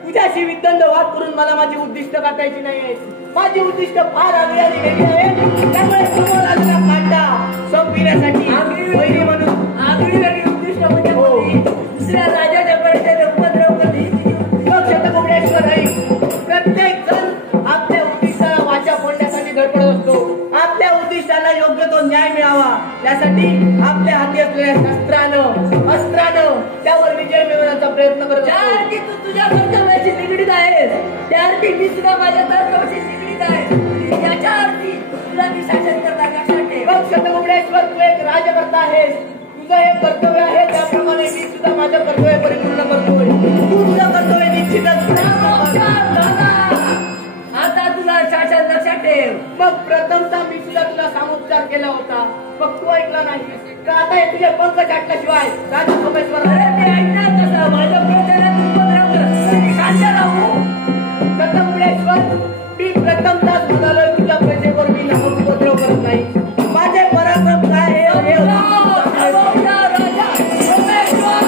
तुझ्याशी विद्वंद वाद करून मला माझी उद्दिष्ट गाठायची नाही आहे. माझी उद्दिष्ट फार आगळी आणि वेगळी आहे. त्यामुळे समोर आलेला काटा संपविण्यासाठी वैरी म्हणून आगळी वेगळी उद्दिष्ट म्हणजे हो. दुसऱ्या राजाच्या कडे उपद्रव करणे. मग शतगुबळेश्वर आहे, प्रत्येक जण आपल्या उद्दिष्टाला वाचा फोडण्यासाठी धडपडत असतो. आपल्या उद्दिष्टाला योग्य तो न्याय मिळावा यासाठी आपल्या हाती असलेल्या अस्त्रानं त्यावर विजय मिळवण्याचा प्रयत्न करत ज्या असतो. अर्थी तू तुझ्या कर्तव्याशी निगडीत आहेस त्या अर्थी मी सुद्धा माझ्या कर्तव्याशी निगडीत आहे. याच्या अर्थी तुला मी शासन करणार लक्षात ठेव. मग शतगुबळेश्वर, तू एक राजकर्ता आहेस. तुझं हे कर्तव्य आहे त्याप्रमाणे मी सुद्धा माझं कर्तव्य परिपूर्ण करतोय. तू तुझं कर्तव्य निश्चितच नमस्कार दादा, आता तुला शासन लक्षात ठेव. मग प्रथमतः मी सुद्धा तुला सामोपचार केला होता, मग तू ऐकला नाही का? आता हे तुझे पंख छाटल्याशिवाय राजा सोमेश्वर अरे ते ऐकणार कसं? माझ्या प्रजेला तू उपद्रव कर, मी शांत राहू. शतगुबळेश्वर, मी प्रथमतः म्हणालोय तुझ्या प्रजेवर मी नामक उपद्रव करत नाही. माझे पराक्रम काय हे नमस्कार राजा सोमेश्वर.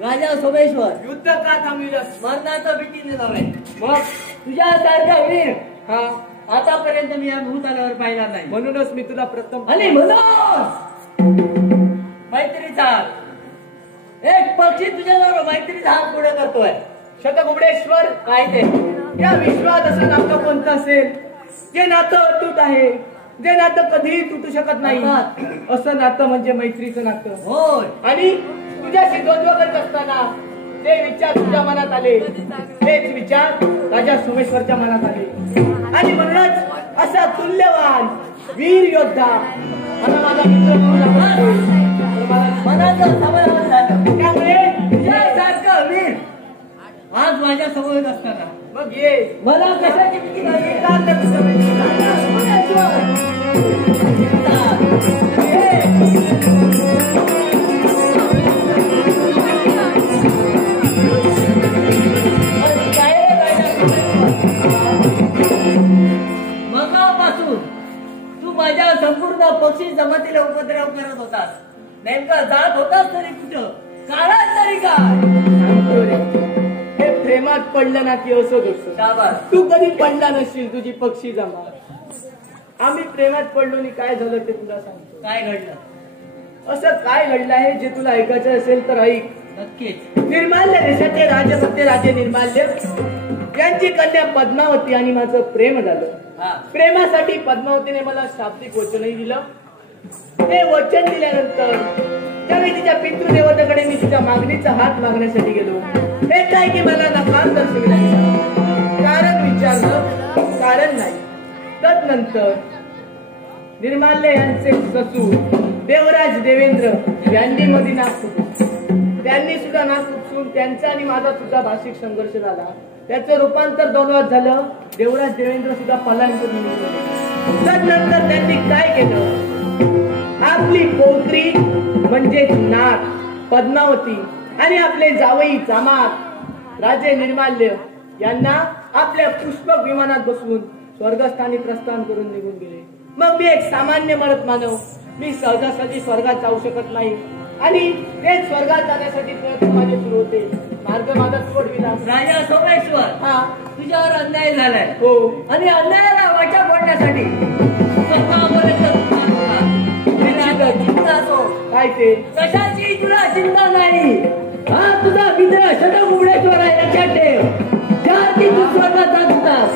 राजा सोमेश्वर, युद्ध का थांबविलंस? मरणाचा भीतीने नव्हे, मग तुझ्यासारखा वीर हा आतापर्यंत मी या भूतालावर पाहिला नाही. म्हणूनच मी तुला प्रथम आणि म्हणून मैत्रीचा हात एक पक्षी तुझ्याजवळ मैत्रीचा हात पुढे करतोय. शतकुबडेश्वर, काय ते या विश्वात असं नातं कोणतं असेल जे नातं अतूट आहे, जे नातं कधीही तुटू शकत नाही. असं नातं म्हणजे मैत्रीचं नातं. होय. आणि तुझ्याशी द्वंद्व करत असताना जे विचार तुझ्या मनात आले तेच विचार राजा सोमेश्वरच्या मनात आले. आणि म्हणूनच असा तुल्यवान वीर योद्धा मला माझा मित्र म्हणून आवडतो. मनाचं समाधान झालं. त्यामुळे तुझ्यासारखं वीर आज माझ्या समोर असताना मग ये मला कशाची भीती नाही. मगापासून तू माझ्या संपूर्ण पक्षी जमातीला उपद्रव करत होतास. नेमका जात होतास तरी कुठं, काळात तरी काय. हे प्रेमात पडलं ना की असं घडतं. शाबास. तू कधी पडला नसशील तुझी पक्षी जमा. आम्ही प्रेमात पडलो आणि काय झालं ते तुला सांगतो. काय घडलं? असं काय घडलं आहे जे तुला ऐकायचं असेल तर ऐक. नक्कीच. निर्माल्य देशाचे राजभक्त राजे निर्माल्य यांची कन्या पद्मावती आणि माझं प्रेम झालं. हा. प्रेमासाठी पद्मावतीने मला शाब्दिक वचनही दिलं. ते वचन दिल्यानंतर त्यावेळी तिच्या पितृदेवतेकडे मी तिच्या मागणीचा हात मागण्यासाठी गेलो. हे काय की मला नकार दर्शविला. कारण विचारलं, कारण नाही. तदनंतर निर्माल्य यांचे ससू देवराज देवेंद्र यांनी मध्ये नाक फुटून त्यांनी सुद्धा नाक उपसून त्यांचा आणि माझा सुद्धा भाषिक संघर्ष झाला. त्याचं रूपांतर दोनवाद झालं. देवराज देवेंद्र सुद्धा पलायन करून निघाले. तदनंतर त्यांनी काय केलं, आपली पोत्री म्हणजेच नाक पद्मावती आणि आपले जावई जामात राजे निर्माल्य यांना आपल्या पुष्पक विमानात बसवून स्वर्गस्थानी प्रस्थान करून निघून गेले. मग मी एक सामान्य मरत मानव, मी सहजासहजी स्वर्गात जाऊ शकत नाही आणि ते स्वर्गात जाण्यासाठी प्रयत्न माझे सुरू होते. मार्ग माझा सोडविला. राजा सोमेश्वर, हा तुझ्यावर अन्याय झालाय. हो. आणि अन्यायाला वाचा फोडण्यासाठी चिंता असो काय ते कशाची तुला चिंता नाही. हा तुझा मित्र शतकुबडेश्वर आहे, लक्षात ठेव. ज्यावरती तू स्वर्गात जात होतास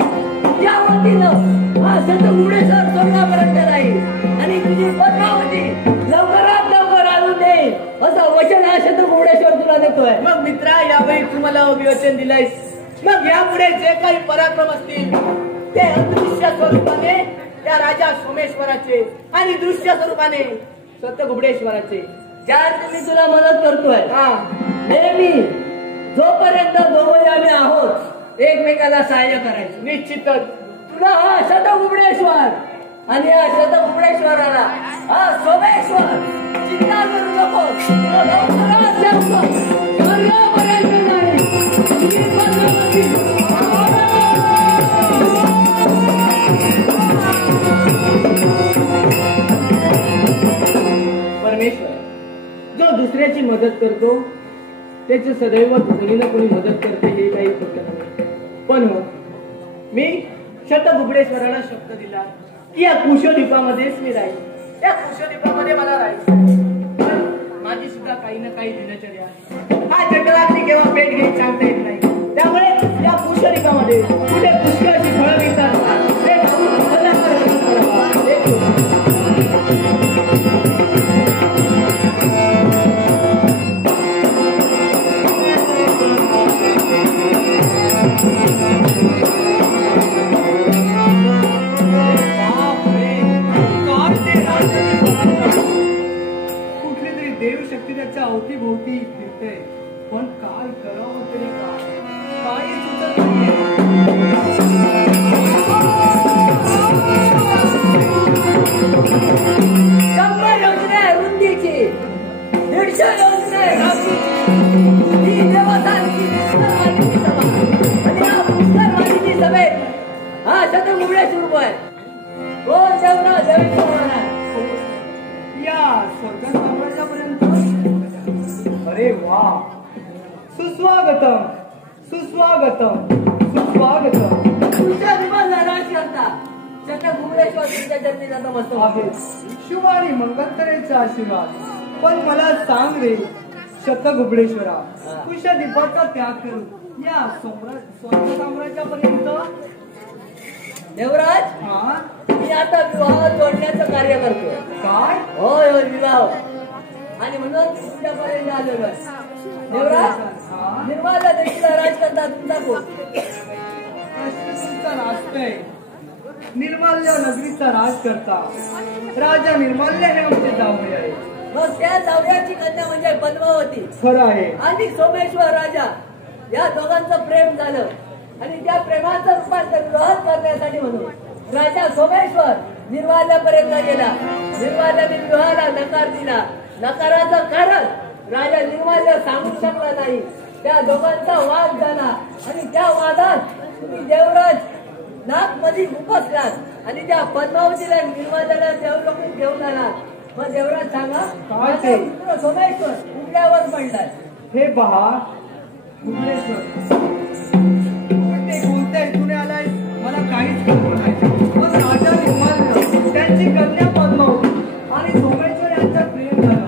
त्या वतीनं हा शतकुबडेश्वर स्वर्गापर्यंत राहील आणि तुझी पद्मावती लवकरात लवकर आणून दे असं वचन हा शतकुबडेश्वर तुला देतोय. मग मित्रा, यावेळी तुम्हाला अभिवचन दिलायस. मग यापुढे जे काही पराक्रम असतील ते अदृश्य स्वरूपाने त्या राजा सोमेश्वराचे आणि दृश्य स्वरूपाने शतकुबडेश्वराचे. ज्यात मी तुला मदत करतोय. हा नेहमी जोपर्यंत दोघे आम्ही आहोत एकमेकाला सहाय्य करायचं. निश्चितच तुला हा शतकुबडेश्वर आणि या शतकुबडेश्वराला हा सोमेश्वर चिंता करू नको. लवकरात लवकर स्वर्गापर्यंत जाईल. तुझी पद्मावती परमेश्वर जो दुसऱ्याची मदत करतो त्याची सदैव कोणी ना कोणी मदत करते हे काही खोटं नाही. पण हो, मी शतकुबडेश्वराला शब्द दिला की या कुशद्वीपामध्येच मी राहील. त्या कुशद्वीपामध्ये मला राहायचं. पण माझी सुद्धा काही ना काही दिनचर्या आहे. हा जंगलातली केव्हा पेट घेत सांगता येत नाही. त्यामुळे या कुशद्वीपामध्ये कुठे पुष्कळची फळं मिळतात ते खाऊन मला करावा. हे कुठली तरी देवशक्ती त्याच्या अवतीभोवती फिरते. पण काय करावं तरी काही सुचत शंभर योजना आहे रुंदीची, 150 योजना आहे लांबीची. ही देवस्थानची पुष्करवाणीची सभा आणि या पुष्करवाणीची सभेत हा शतकुबडेश्वर आहे. कोण देवना देवेश्वर आहे. या स्वर्गात साम्राज्यापर्यंत. अरे वा, सुस्वागतम सुस्वागतम सुस्वागतम. तुमच्या विमानाला राज करता भुवनेश्वर तुमच्या जन्मी नतमस्तक आहे शुभ आणि मंगलकरेचा आशीर्वाद. पण मला सांग रे शतगुबळेश्वरा, तुझ्या दीपाचा त्याग करू या स्वर्ग साम्राज्यापर्यंत. देवराज, हा मी आता विवाह जोडण्याचं कार्य करतो. काय? होय होय विवाह. आणि म्हणून तुमच्यापर्यंत आलेलो आहे. देवराज, हा निर्माला देखील राजकर्ता तुमचा कोण? तुमचा राष्ट्र निर्माल्य नगरीचा राज करता राजा निर्माल्य हे आमचे जावई आहे. मग त्या जावयाची कन्या म्हणजे पद्मावती खरं आहे. आणि सोमेश्वर राजा या दोघांचं प्रेम झालं. आणि त्या प्रेमाचं रूपांतर विवाह करण्यासाठी म्हणून राजा सोमेश्वर निर्वाल्यापर्यंत गेला. निर्वाल्याने विवाहाला नकार दिला. नकाराचं कारण राजा निर्वाल्य सांगू शकला नाही. त्या दोघांचा वाद झाला आणि त्या वादात तुम्ही देवराज नागमध्ये उपसलात आणि त्या पद्मावतीला निर्वाल्याला देवलोकून घेऊन आला. मग देवराज सांगा, काय ते? पुत्र सोमेश्वर उघड्यावर पडलाय. हे पहा भुवनेश्वर, ते कोणत्या इथून आलाय मला काहीच कल्पना नाही. पण राजा निर्माल्य त्यांची कन्या पद्मावती आणि सोमेश्वर यांचं प्रेम झालं.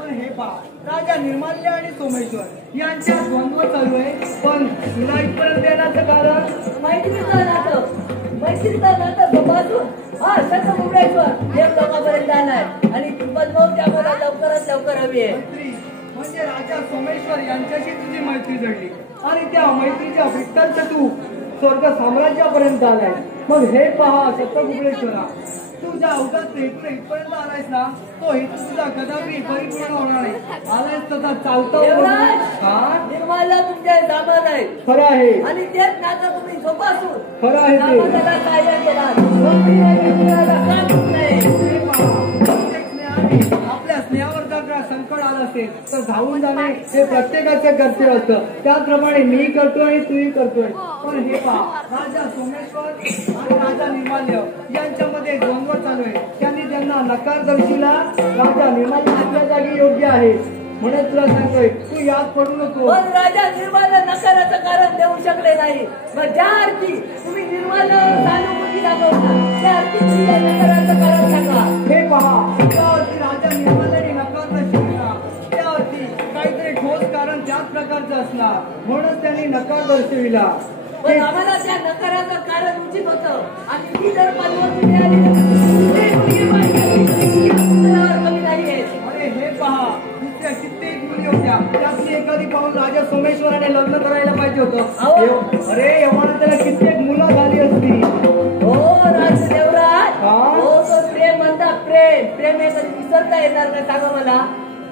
पण हे पहा राजा निर्माल्य आणि सोमेश्वर यांच्या द्वंद्व चालू आहे. पण तुला इथपर्यंत येण्याचं कारण मैत्रीचं नातं जोपासून हा शतगुबळेश्वर हे लोकांपर्यंत आलाय. आणि पद्मावती आम्हाला लवकरात लवकर हवी आहे. मैत्री म्हणजे राजा सोमेश्वर यांच्याशी तुझी मैत्री जडली आणि त्या मैत्रीच्या विठ्ठलचं तू स्वर्ग साम्राज्यापर्यंत आलाय. मग हे पहा शतगुबळेश्वरा, तू ज्या अवघात इथून इथपर्यंत आलायस ना, तो हेतू तुझा कदापि परिपूर्ण होणार नाही. आलायस तसा चालता निर्माला तुमच्या दामात आहे. खरं आहे. आणि तेच नातं तुम्ही जोपासून खरं आहे ते. दामाला कार्य केला. आपल्या स्नेहावर जर संकट आलं असेल तर धावून जाणे हे प्रत्येकाचं कर्तव्य असतं. त्याचप्रमाणे मी करतोय आणि तूही करतोय. पण हे पहा राजा सोमेश्वर आणि राजा निर्माल्य यांच्यामध्ये द्वंद्व चालू आहे. त्यांना नकार दर्शिला राजा निर्माल्य आपल्या जागी योग्य आहे म्हणून तुला सांगतोय तू यात पडू नको. पण राजा निर्माला नकाराचं कारण देऊ शकले नाही. मग ज्या अर्थी तुम्ही निर्माला सहानुभूती दाखवता त्या अर्थी तुमच्या नकाराचं कारण सांगा. हे पहा त्यावरती राजा निर्माल्याने नकार दर्शविला. त्यावरती काहीतरी ठोस कारण त्याच प्रकारचं असणार म्हणून त्यांनी नकार दर्शविला. पण आम्हाला त्या नकाराचं कारण उचित होतं. आणि ती जर पद्मावती मिळाली कमी नाहीये. अरे हे पहा दुसऱ्या कित्येक मुली होत्या. त्यातली एखादी पाहून राजा सोमेश्वराने लग्न करायला पाहिजे होतं. अरे एवढा त्याला कित्येक मुलं झाली असती. हो राज देवराज, हो तो प्रेम म्हणता प्रेम हे कधी विसरता येणार नाही. सांगा मला.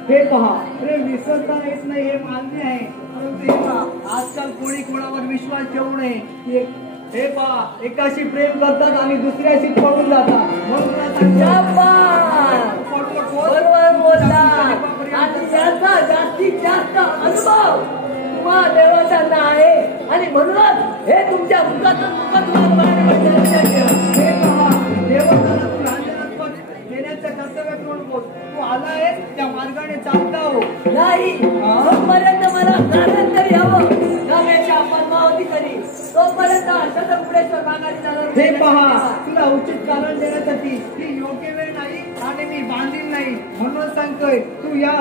हे पहा प्रेम विसरता येत नाही हे मान्य आहे. परंतु हे पहा आजकाल कोणी कोणावर विश्वास ठेवू नये. हे पहा एकाशी प्रेम करतात आणि दुसऱ्याशी पळून जातात. म्हणून बरोबर बोलता. आणि याचा जास्तीत जास्त अनुभव तुम्हा देवतांना आहे. आणि म्हणूनच हे तुमच्या मुखातून हे पहा देवताला तू राजनात्मक देण्याचं कर्तव्य करू नकोस. तू आलाय त्या मार्गाने चालता हो नाही. तोपर्यंत मला कारण तरी हवं. नव्याच्या पद्मावती तरी तोपर्यंत शतगुबळेश्वर माघारी जाणार. हे पहा तुला उचित कारण देण्यासाठी ही योग्य वेळ नाही आणि मी बांधील नाही. म्हणून सांगतोय तू या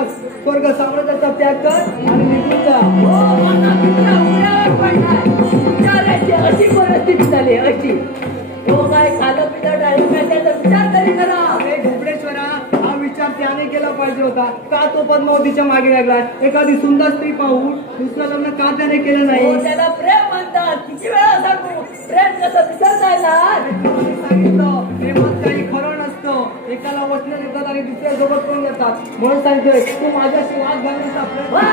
स्वर्ग साम्राज्याचा त्याग कर आणि निघून जा. हो माझा मित्र उघड्यावर पडलाय. विचारायची अशी परिस्थिती झाली अशी. तो काय खालं पिलं डाळी त्याचा विचार तरी करा. अरे घुबडेश्वरा हा विचार त्याने केला पाहिजे होता. का तो पद्मावतीच्या मागे लागला? एखादी सुंदर स्त्री पाहून दुसरं लग्न का त्याने केलं नाही? त्याला प्रेम म्हणतात. किती वेळा सांगू प्रेम कसं विसरता येणार? सांगितलं प्रेमात काही खरं नसतं. एकाला वचन देतात आणि दुसऱ्या सोबत करून जातात. म्हणून सांगतोय तू माझ्याशी वाद घालण्याचा प्रयत्न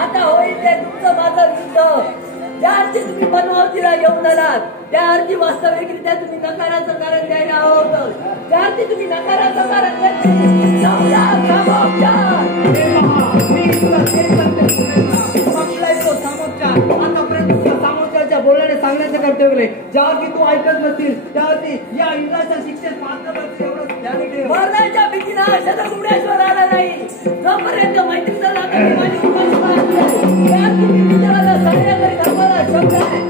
आता होईल ते तुमचं माझं युद्ध. ज्या अर्थी तुम्ही पद्मावतीला घेऊन आलात त्या अर्थी वास्तविकरित्या तुम्ही नकाराचं कारण द्यायला हवं होतं. त्या अर्थी तुम्ही नकाराचं कारण आतापर्यंत सामोरच्या बोलण्याने सांगण्याचं कर्तव्य केलंय. ज्यावरती तू ऐकत नसतील त्यावरती या इंद्राच्या शिक्षेत पात्र एवढं ध्यानी ठेव. मरण्याच्या भीतीला शतगुबळेश्वर आला नाही. जोपर्यंत मैत्रीचा नातं माझी उपासना असते त्या अर्थी मी मित्राला सहाय्य करीत आम्हाला शब्द आहे.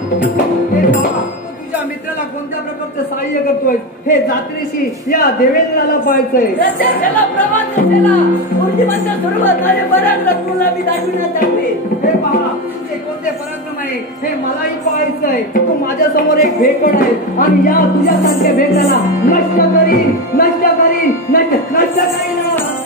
शेवटचं सहाय्य करतोय हे जात्रेशी या देवेंद्राला पाहायचंय. प्रत्यक्षाला प्रवास केला बुद्धिमंत सुरुवात आणि बऱ्याच रत्नाला मी दाखविण्यात आले. हे पहा तुझे कोणते पराक्रम आहे हे मलाही पाहायचंय. तू माझ्या समोर एक भेकड आहे आणि या तुझ्यासारख्या भेकडाला नष्ट करीन नष्ट करीन नष्ट नष्ट करीन नष्ट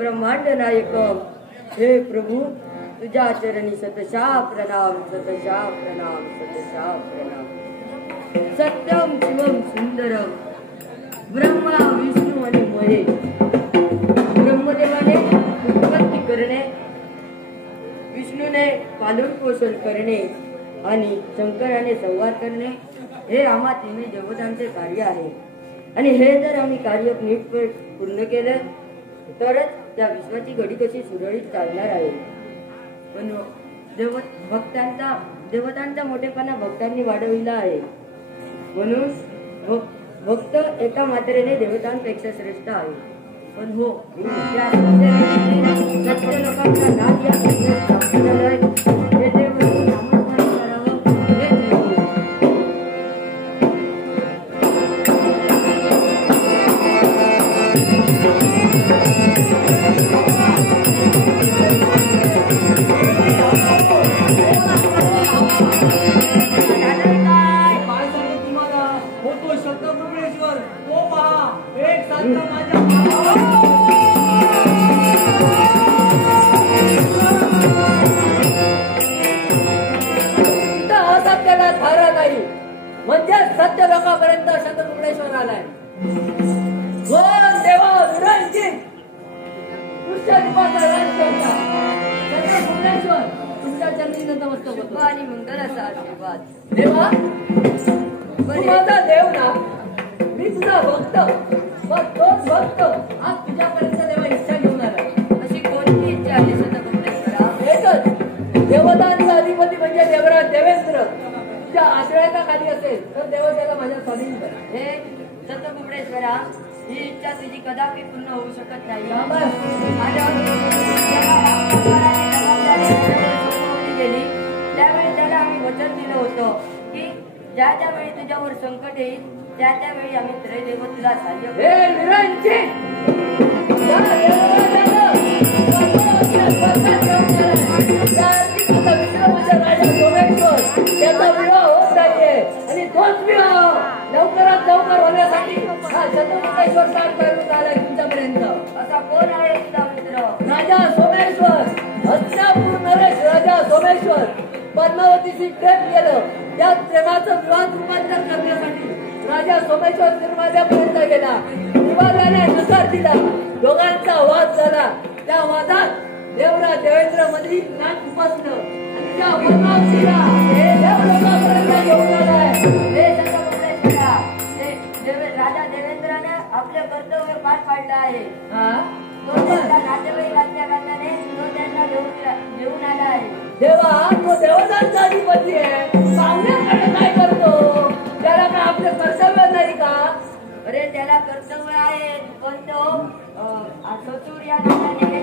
ब्रह्मांड नायक हे प्रभू तुझ्या चरणी सतशा प्रणाम सतशा प्रणाम सतशा प्रणाम. सत्यम शिवम सुंदरम ब्रह्मा विष्णू आणि महेश. ब्रह्मदेवाने उत्पत्ती करणे, विष्णूने पालन पोषण करणे आणि शंकराने संवार करणे हे आम्हा तिन्ही देवतांचे कार्य आहे. आणि हे जर आम्ही कार्य नीट पूर्ण केलं तरच त्या विश्वाची घडी कशी सुरळीत चालणार आहे. पण देवतांचा मोठेपणा भक्तांनी वाढविला आहे. म्हणून भक्त एका मात्रेने देवतांपेक्षा श्रेष्ठ आहे. पण हो त्या सत्य लोकांचा नाद या हे देव नामस्मरण करावं हेच योग्य. माझ्या नाही, म्हणजे सत्य लोकांपर्यंत शतमुक्तेश्वर आलाय. दोन देवा विरंजित दृश्यरूपाचा राज्यांचा शतमुक्तेश्वर तुमच्या चरणी नतमस्तक होतो आणि मंगलाचा आशीर्वाद. देवा तू माझा देव ना, मी तुझा भक्त, मग तोच भक्त आज तुझ्यापर्यंत देवा इच्छा घेऊन आला. अशी कोणती इच्छा आहे शतमुक्तेश्वरा? एकच, देवतांचा अधिपती म्हणजे देवराज देवेंद्र तुझ्या आश्रयाच्या खाली असेल तर देव त्याला माझ्या स्वाधीन कर. हे शतमुक्तेश्वरा, ही इच्छा तुझी कदापि पूर्ण होऊ शकत नाही. गेली त्यावेळी त्याला आम्ही वचन दिलं होतं की ज्या त्यावेळी तुझ्यावर संकट येईल त्या त्यावेळी आम्ही त्रयदेव तुला सहाय्य करू. हे निरंजन या देवराजानं तुझा मित्र म्हणजे राजा सोमेश्वर त्याचा विवाह होत नाहीये आणि तोच विवाह लवकरात लवकर होण्यासाठी हा शतमुक्तेश्वर साथ करून आलाय तुमच्यापर्यंत. असा कोण आहे तुझा मित्र? राजा सोमेश्वर, हस्तिनापूर नरेश राजा सोमेश्वर पद्मावतीशी प्रेम केलं. त्या प्रेमाचं विवाह रूपांतर करण्यासाठी राजा सोमेश्वर निर्मात्यापर्यंत गेला. निर्मात्याने नकार दिला. दोघांचा वाद झाला. त्या वादात देवराज देवेंद्र मध्ये नाट उपसलं आणि त्या पद्मावतीला देवलोकापर्यंत घेऊन आलाय. हे शतमुक्तेश्वरा, राजा देवेंद्राने आपले कर्तव्य पार पाडलं आहे. तो त्यांचा नातेवाईक असल्या कारणाने तो त्यांना घेऊन आला आहे. देवा तो देवतांचा अधिपती आहे, पाहुण्याकडे काय करतो? त्याला काय आपलं कर्तव्य नाही का? अरे त्याला कर्तव्य आहे, पण तो सचूर या नात्याने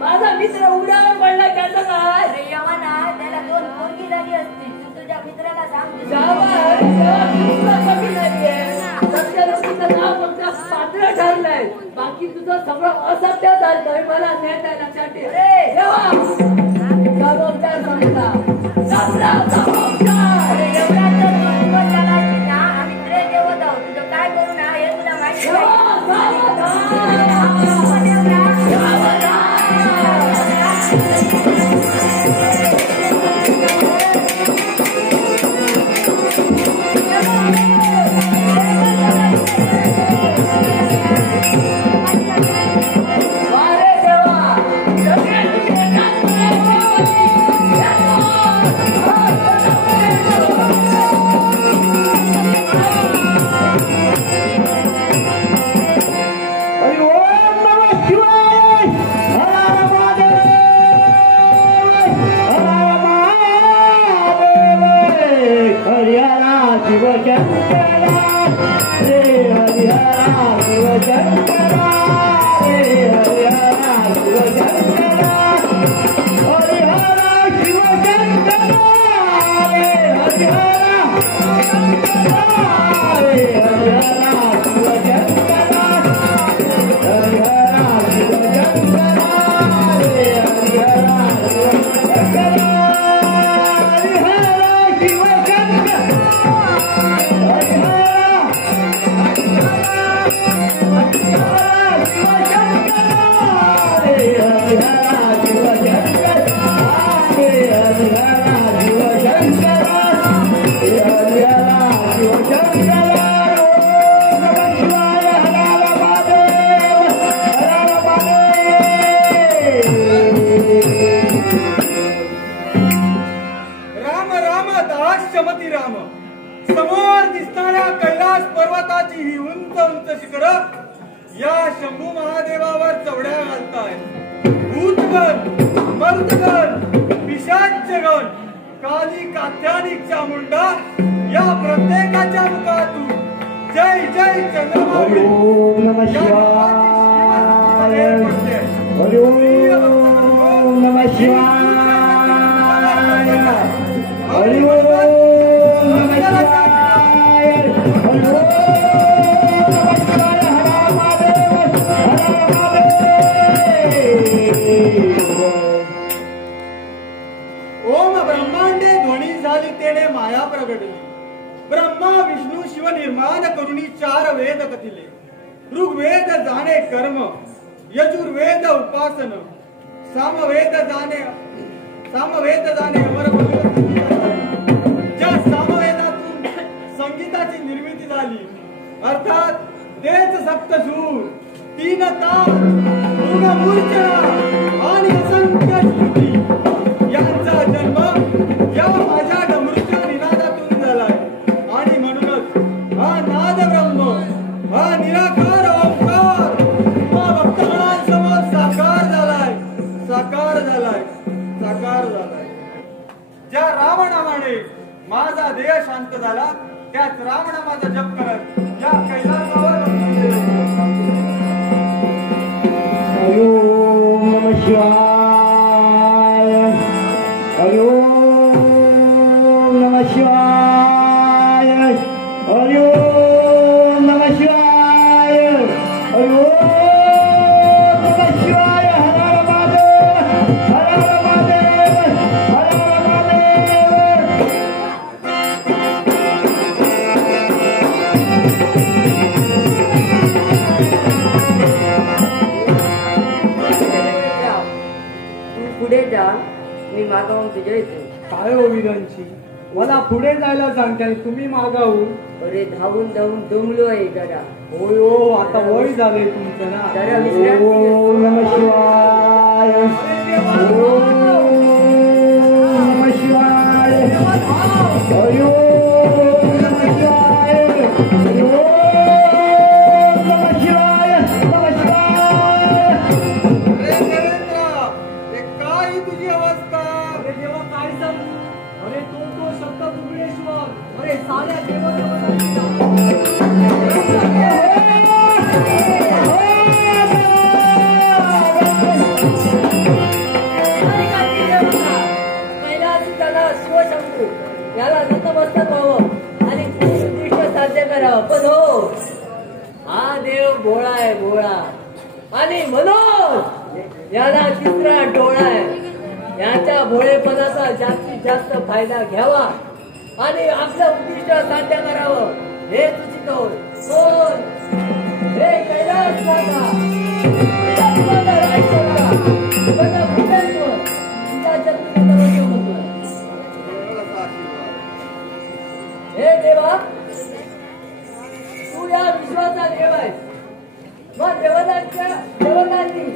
माझा मित्र उघड्यावर पडला त्याचं काय? अरे यवना, त्याला दोन पोरगी झाली असती. तू तुझ्या मित्राला सांग. पात्र ठरलंय, बाकी तुझं सगळं असत्य चालतंय. मला न्याय लक्षात ठेव. जबाबदार समजा, अरे एवढा जर तू झाला असती ना, आम्ही त्रयदेवत आहोत. तुझं काय करू ना हे तुला माहिती सामवेद जाणे अमर भगवंत. ज्या सामवेदातून संगीताची निर्मिती झाली, अर्थात तेच सप्तसूर, 3 ताल, मूर्छा आणि असंख्य श्रुती यांचा जन्म या माझ्या डमरूच्या निनादातून झालाय. आणि म्हणूनच हा नाद ब्रह्म, हा निराकार ओंकार हा भक्तगणांसमोर साकार झालाय. ज्या रामनामाने माझा देह शांत झाला, त्याच रामनामाचा जप करत या कैलासावर ओम नमः शिवाय. ओम नमः शिवाय. ओम नमः शिवाय. ओम नमः शिवाय. हर हर महादेव. हर हर महादेव. हर हर महादेव. तू पुढे जा, मी मागावून तुझ्या येतो. काय हो विधानची, मला पुढे जायला सांगताय, तुम्ही मागावून. अरे धावून धावून दमलो आहे जरा. होय हो, आता वय झालंय तुमचं ना. जरा विश्रांती घे. ओम नमः शिवाय. ओम नमः शिवाय. ओम नमः शिवाय. ओम नमः शिवाय. नमः शिवाय. अरे देवेंद्र, हे काय ही तुझी अवस्था? अरे देवा, काय सांगू? अरे तो शब्द भुवनेश्वर, अरे साऱ्या कैलासी त्याला शिवशंभू याला नतमस्तक व्हावं आणि उद्दिष्ट साध्य करावं. पण हो, हा देव भोळा आहे, भोळा. आणि म्हणून याला तिसरा डोळा आहे. याच्या भोळेपणाचा जास्तीत जास्त फायदा घ्यावा आणि आपलं उद्दिष्ट साध्य करावं, हे तुझी कोण? हे कैलास माता, माता राजकुमारा, तुझा भुवनेश्वर, तुझ्या जन्माला येऊन होतो. हे देवा, तू या विश्वाचा देव आहेस. मग देवतांनी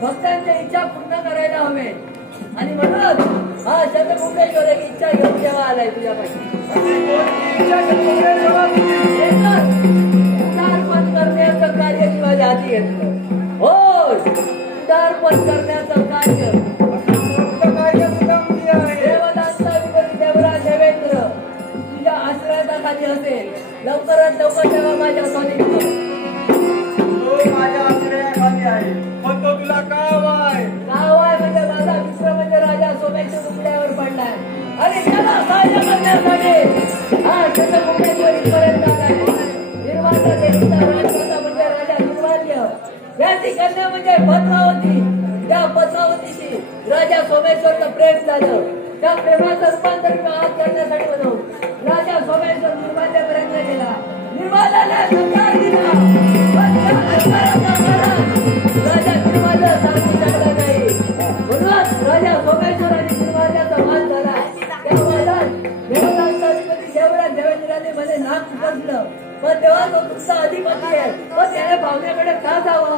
भक्तांच्या इच्छा पूर्ण करायला हवे. आणि म्हणून हा शतकुंभेश्वर एक इच्छा घेऊन जेव्हा आलाय तुझ्यापाशी. उदारपण करण्याचं कार्य मी माझ्या हाती घेतलं. हो, उदारपण करण्याचं कार्य. देवदांचा विपती देवराज देवेंद्र तुझ्या आश्रयाखाली असेल. लवकरात लवकर जेव्हा माझ्या स्वाधीन माझ्या आश्रयाखाली आहे. पण तो तुला का हवाय? म्हणजे माझा मित्र म्हणजे राजा सोमेश्वर तुकड्यावर पडलाय आणि त्याला सहाय्य करण्यासाठी हा शतकुंभेश्वर इथपर्यंत आलाय. निर्माता देवीचा राजमाता म्हणजे राजा निर्माल्य, याची कन्या म्हणजे पद्मावती. त्या पद्मावतीशी राजा सोमेश्वरचं प्रेम झालं. त्या प्रेमाचं रूपांतर विवाहात करण्यासाठी म्हणून राजा सोमेश्वर निर्माल्यापर्यंत गेला. निर्माल्याला संस्कार दिला, पण त्या संस्काराचा फरक राजा निर्माल्य सांगू शकला नाही. म्हणून राजा सोमेश्वर आणि निर्माल्याचा मान झाला. त्या वादात देवतांचा अधिपती देवराज देवेंद्राने मध्ये नाक खुपसलं. पण तेव्हा तो तुमचा अधिपती आहे, मग त्याने पाहुण्याकडे का जावं?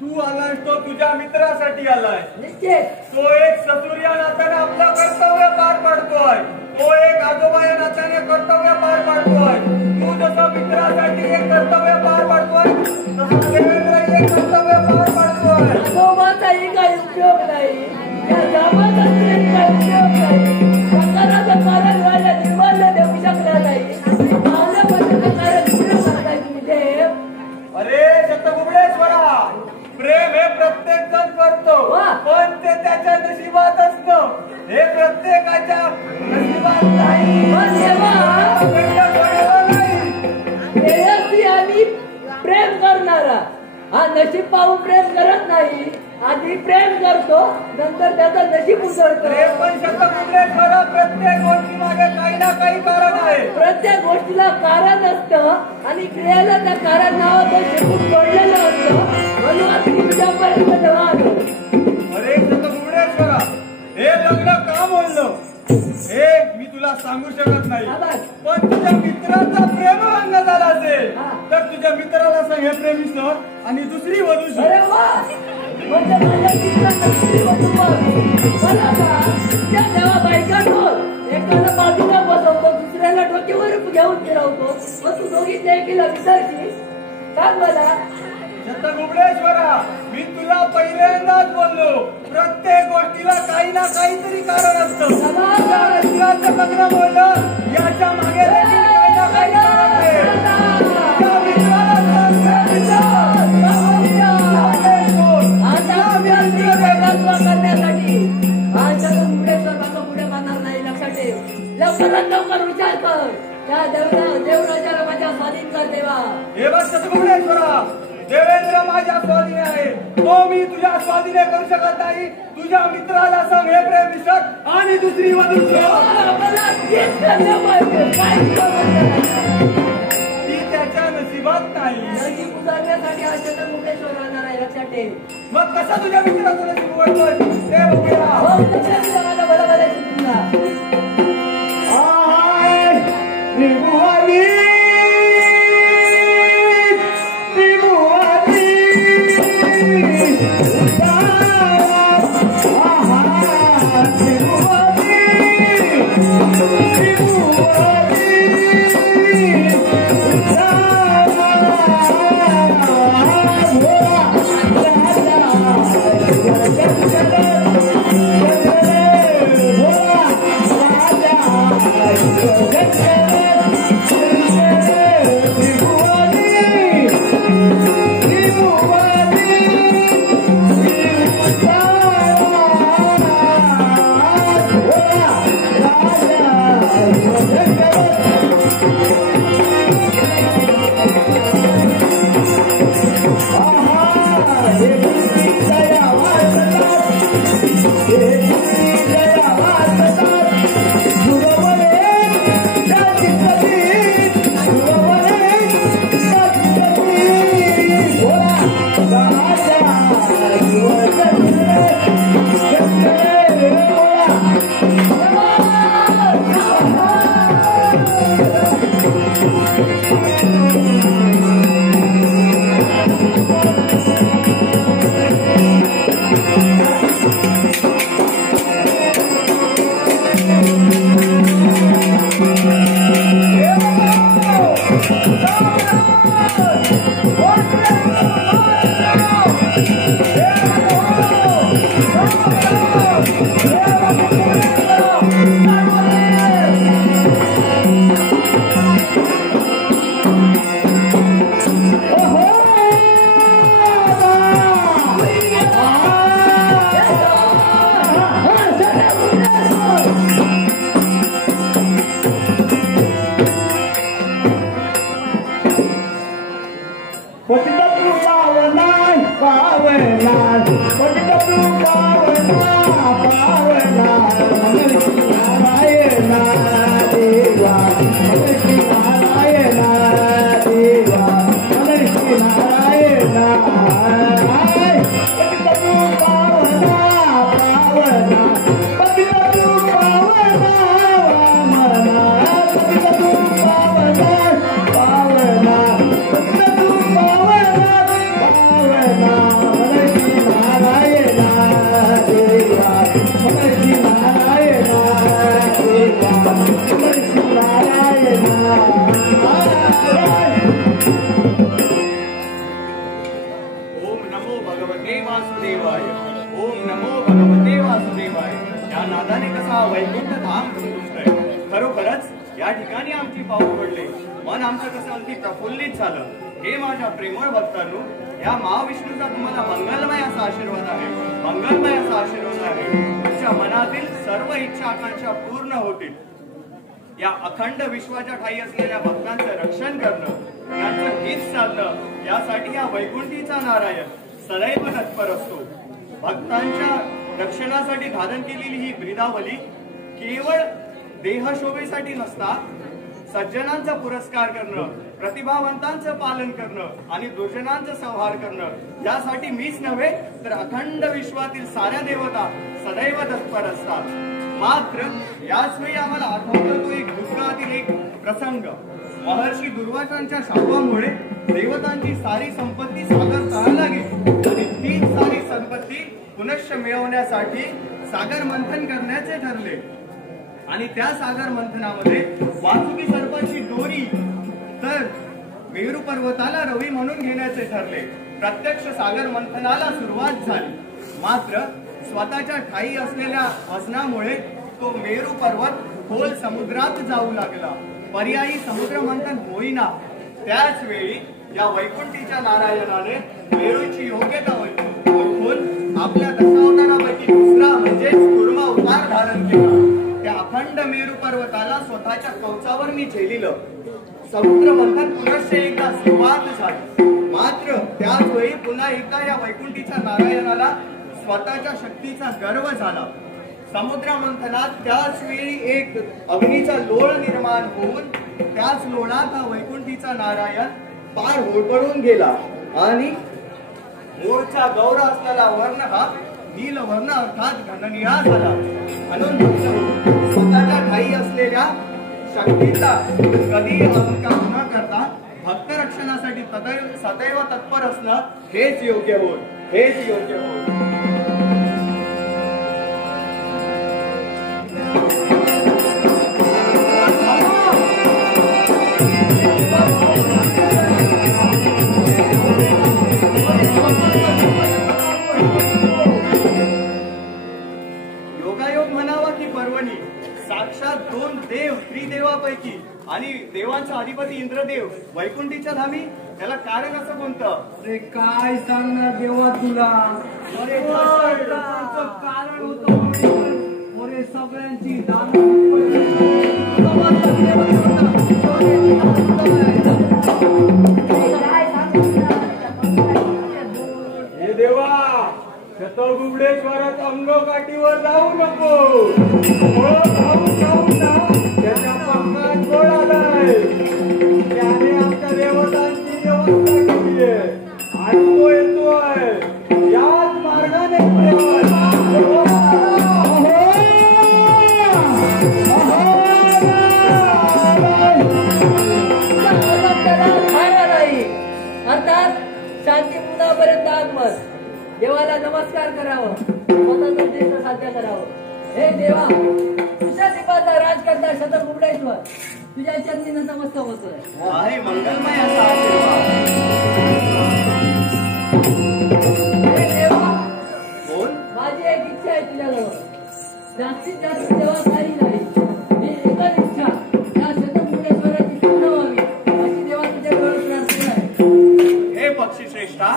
तू आलास तो तुझ्या मित्रासाठी आलाय. निश्चित तो एक ससुर या नात्याने आपलं कर्तव्य पार पाडतोय. तो एक आजोबा या नात्याने कर्तव्य पार पाडतोय. तू जसं मित्रासाठी एक कर्तव्य पार पाडतोय, तसं देवेंद्र एक कर्तव्य पार पाडतोय. आजोबाचाही काही उपयोग नाही, या जामाचाही काही उपयोग नाही. संकटाचं कारण राजा निर्माल्य देऊ शकला नाही. पाहुण्यापर्यंत कारण पुढे करताय तुम्ही देव. अरे शतकुंभेश्वरा, प्रेम हे प्रत्येक जण करतो, पण ते त्याच्या नशिबात असतं. हे प्रत्येकाच्या नशिबात नाही. पण प्रेयसी आणि प्रेम करणारा हा नशीब पाहून प्रेम करत नाही. आधी प्रेम करतो, नंतर त्याचं नशीब उजळतो. पण शतकुंभेश्वरा, प्रत्येक गोष्टी मागे काही ना काही कारण आहे. प्रत्येक गोष्टीला कारण असतं आणि क्रियेला त्या कारण नावाचं शिकून जोडलेलं असतं. म्हणून तुमच्यापर्यंत जेव्हा आलो. अरे सांगू शकत नाही. हा बघ. पण तुझ्या मित्राचा प्रेमभंग झाला असेल हा. तर तुझ्या मित्राला सांग हे प्रेमी सर आणि दुसरी वधू शोध. अरे वा म्हणजे माझ्या मित्राचा स्त्री वधू बघ. मला सांग त्या जेव्हा बायका एकाला बाजूला बसवतो दुसऱ्याला डोक्यावर घेऊन फिरवतो मग तू दोघी एकीला विसरशील सांग मला. गुबळेश्वरा मी तुला पहिल्यांदाच बोललो प्रत्येक गोष्टीला काही ना काहीतरी कारण असतं. शिवाचं लग्न बोललं याच्या मागे काही ना काही कारण आहे. त्या मित्राला करण्यासाठी आजच्या गुबळेश्वराचा पुढे करणार नाही लक्षात ठेव. लवकरात लवकर विचार कर त्या देवराजाला माझ्या स्वाधीन कर देवा. हे बघ गुबळेश्वरा देवेंद्र माझ्या स्वाधीने आहे तो मी तुझ्या स्वाधीने करू शकत नाही. तुझ्या मित्राला सांग हे प्रेम विसर आणि दुसरी वधू शोध. मला तेच करलं पाहिजे काय ती त्याच्या नशिबात नाही. नशीब उतरण्यासाठी आजच्या मुकेश्वर राहणार आहे लक्षात ठेव. मग कसं तुझ्या मित्राचं नशीब उघडतोय ते बघूया. हो लक्षात ठेव मला बरोबर आहे तुला. या ठिकाणी आमची पाऊल पडले मन आमचं कसं अगदी प्रफुल्लित झालं. हे माझ्या प्रेमळ भक्तांनो या महाविष्णूचा तुम्हाला मंगलमय असा आशीर्वाद आहे. मंगलमय असा आशीर्वाद आहे. तुमच्या मनातील सर्व इच्छा आकांक्षा पूर्ण होतील. या अखंड विश्वाच्या ठाई असलेल्या भक्तांचं रक्षण करणं त्यांचं हित साधणं यासाठी या वैकुंठीचा नारायण सदैव तत्पर असतो. भक्तांच्या रक्षणासाठी धारण केलेली ही ब्रिदावली केवळ देहशोभेसाठी नसता सज्जनांचा पुरस्कार करणं प्रतिभावंतांचं पालन करणं आणि दुर्जनांचं संहार करणं यासाठी मीच नव्हे तर अखंड विश्वातील साऱ्या देवता सदैव तत्पर असतात. मात्र याच वेळी आम्हाला आठवतो तो एक भूतकाळातील एक प्रसंग. महर्षी दुर्वासांच्या शापामुळे देवतांची सारी संपत्ती सागर तळाला गेली आणि तीच सारी संपत्ती पुनश्च मिळवण्यासाठी सागर मंथन करण्याचे ठरले. आणि त्या सागर मंथनामध्ये वासुकी सर्पाची दोरी तर मेरू पर्वताला रवी म्हणून घेण्याचे ठरले. प्रत्यक्ष सागर मंथनाला सुरुवात झाली. मात्र स्वतःच्या ठाई असलेल्या वसनामुळे तो मेरू पर्वत खोल समुद्रात जाऊ लागला. पर्यायी समुद्र मंथन होईना. त्याच वेळी या वैकुंठीच्या नारायणाने मेरूची योग्यता ओळखून आपल्या दशावतारापैकी दुसरा म्हणजे कूर्म अवतार धारण केला. त्या अखंड मेरू पर्वताला स्वतःच्या कवचावर मी झेलिलं. समुद्र मंथन पुनश्च एकदा सुरुवात झाली. मात्र त्याच वेळी पुन्हा एकदा या वैकुंठीच्या नारायणाला स्वतःच्या शक्तीचा गर्व झाला. समुद्र मंथनात त्याच वेळी एक अग्नीचा लोळ निर्माण होऊन त्याच लोळात हा वैकुंठीचा नारायण पार होरपळून गेला आणि मोरचा गौर असलेला वर्ण हा नील वर्ण अर्थात घननिळा झाला. म्हणून स्वतःच्या ठाई असलेल्या शक्तीचा कधी अहंकार न करता भक्त रक्षणासाठी सदैव तत्पर असणं हेच योग्य होय. हेच योग्य होय. योगायोग म्हणावा की पर्वणी साक्षात दोन देव त्रिदेवापैकी आणि देवांचा अधिपती इंद्रदेव वैकुंठीच्या धामी त्याला कारण असं कोणतं? अरे काय सांगणार देवा तुला. अरे कारण होतं अरे सगळ्यांची हे देवा शतगुबडेश्वरात अंगकाठीवर जाऊ नको. त्याच्या पंखात गोड आलाय. त्याने आमच्या देवतांची व्यवस्था केली आहे आणि तो येतोय याच मार्गाने अर्थात शांती पुन्हापर्यंत आगमन. देवाला नमस्कार करावं. स्वतःचं उद्देश साध्य करावं. हे देवा तुझ्या दीपाचा राज करता शतगुबडेश्वर तुझ्या चरणी नतमस्तक होतोय. आहे मंगलमय असा आशीर्वाद. हे देवा बोल. माझी एक इच्छा आहे तुझ्याजवळ. जास्तीत जास्त देवा काही नाही. ही एकच इच्छा या शतगुबडेश्वराची पूर्ण व्हावी अशी देवा तुझ्याजवळ प्रार्थना आहे. हे पक्षी श्रेष्ठा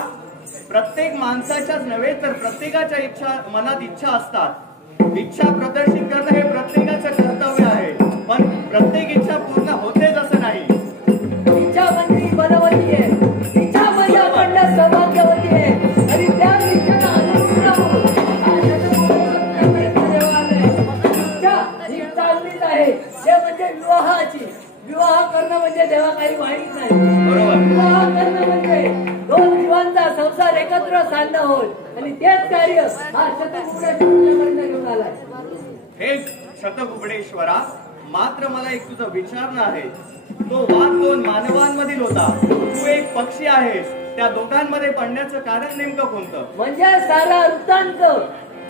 प्रत्येक माणसाच्याच नव्हे तर प्रत्येकाच्या मनात इच्छा असतात. इच्छा प्रदर्शित करणं हे प्रत्येकाचं कर्तव्य आहे. पण प्रत्येक इच्छा पूर्ण होतेच असं नाही. इच्छा म्हणजे बलवती आहे. इच्छा म्हणजे आपण सौभाग्यवती आहे आणि त्या इच्छेला अनुरूप राहून इच्छा ही चांगलीच आहे. ते म्हणजे विवाहाची. विवाह करणं म्हणजे देवा काही वाईट नाही. विवाह करणं म्हणजे दोन जीवांचा संसार एकत्र साधणं होय आणि तेच कार्य हा शतगुबडेश्वरापर्यंत घेऊन आलाय. हे शतगुबडेश्वरा मात्र मला एक तुझं विचारणं आहे. तो वाद दोन मानवांमधील होता. तू एक पक्षी आहेस. त्या दोघांमध्ये पडण्याचं कारण नेमकं कोणतं? म्हणजे सारा वृत्तांत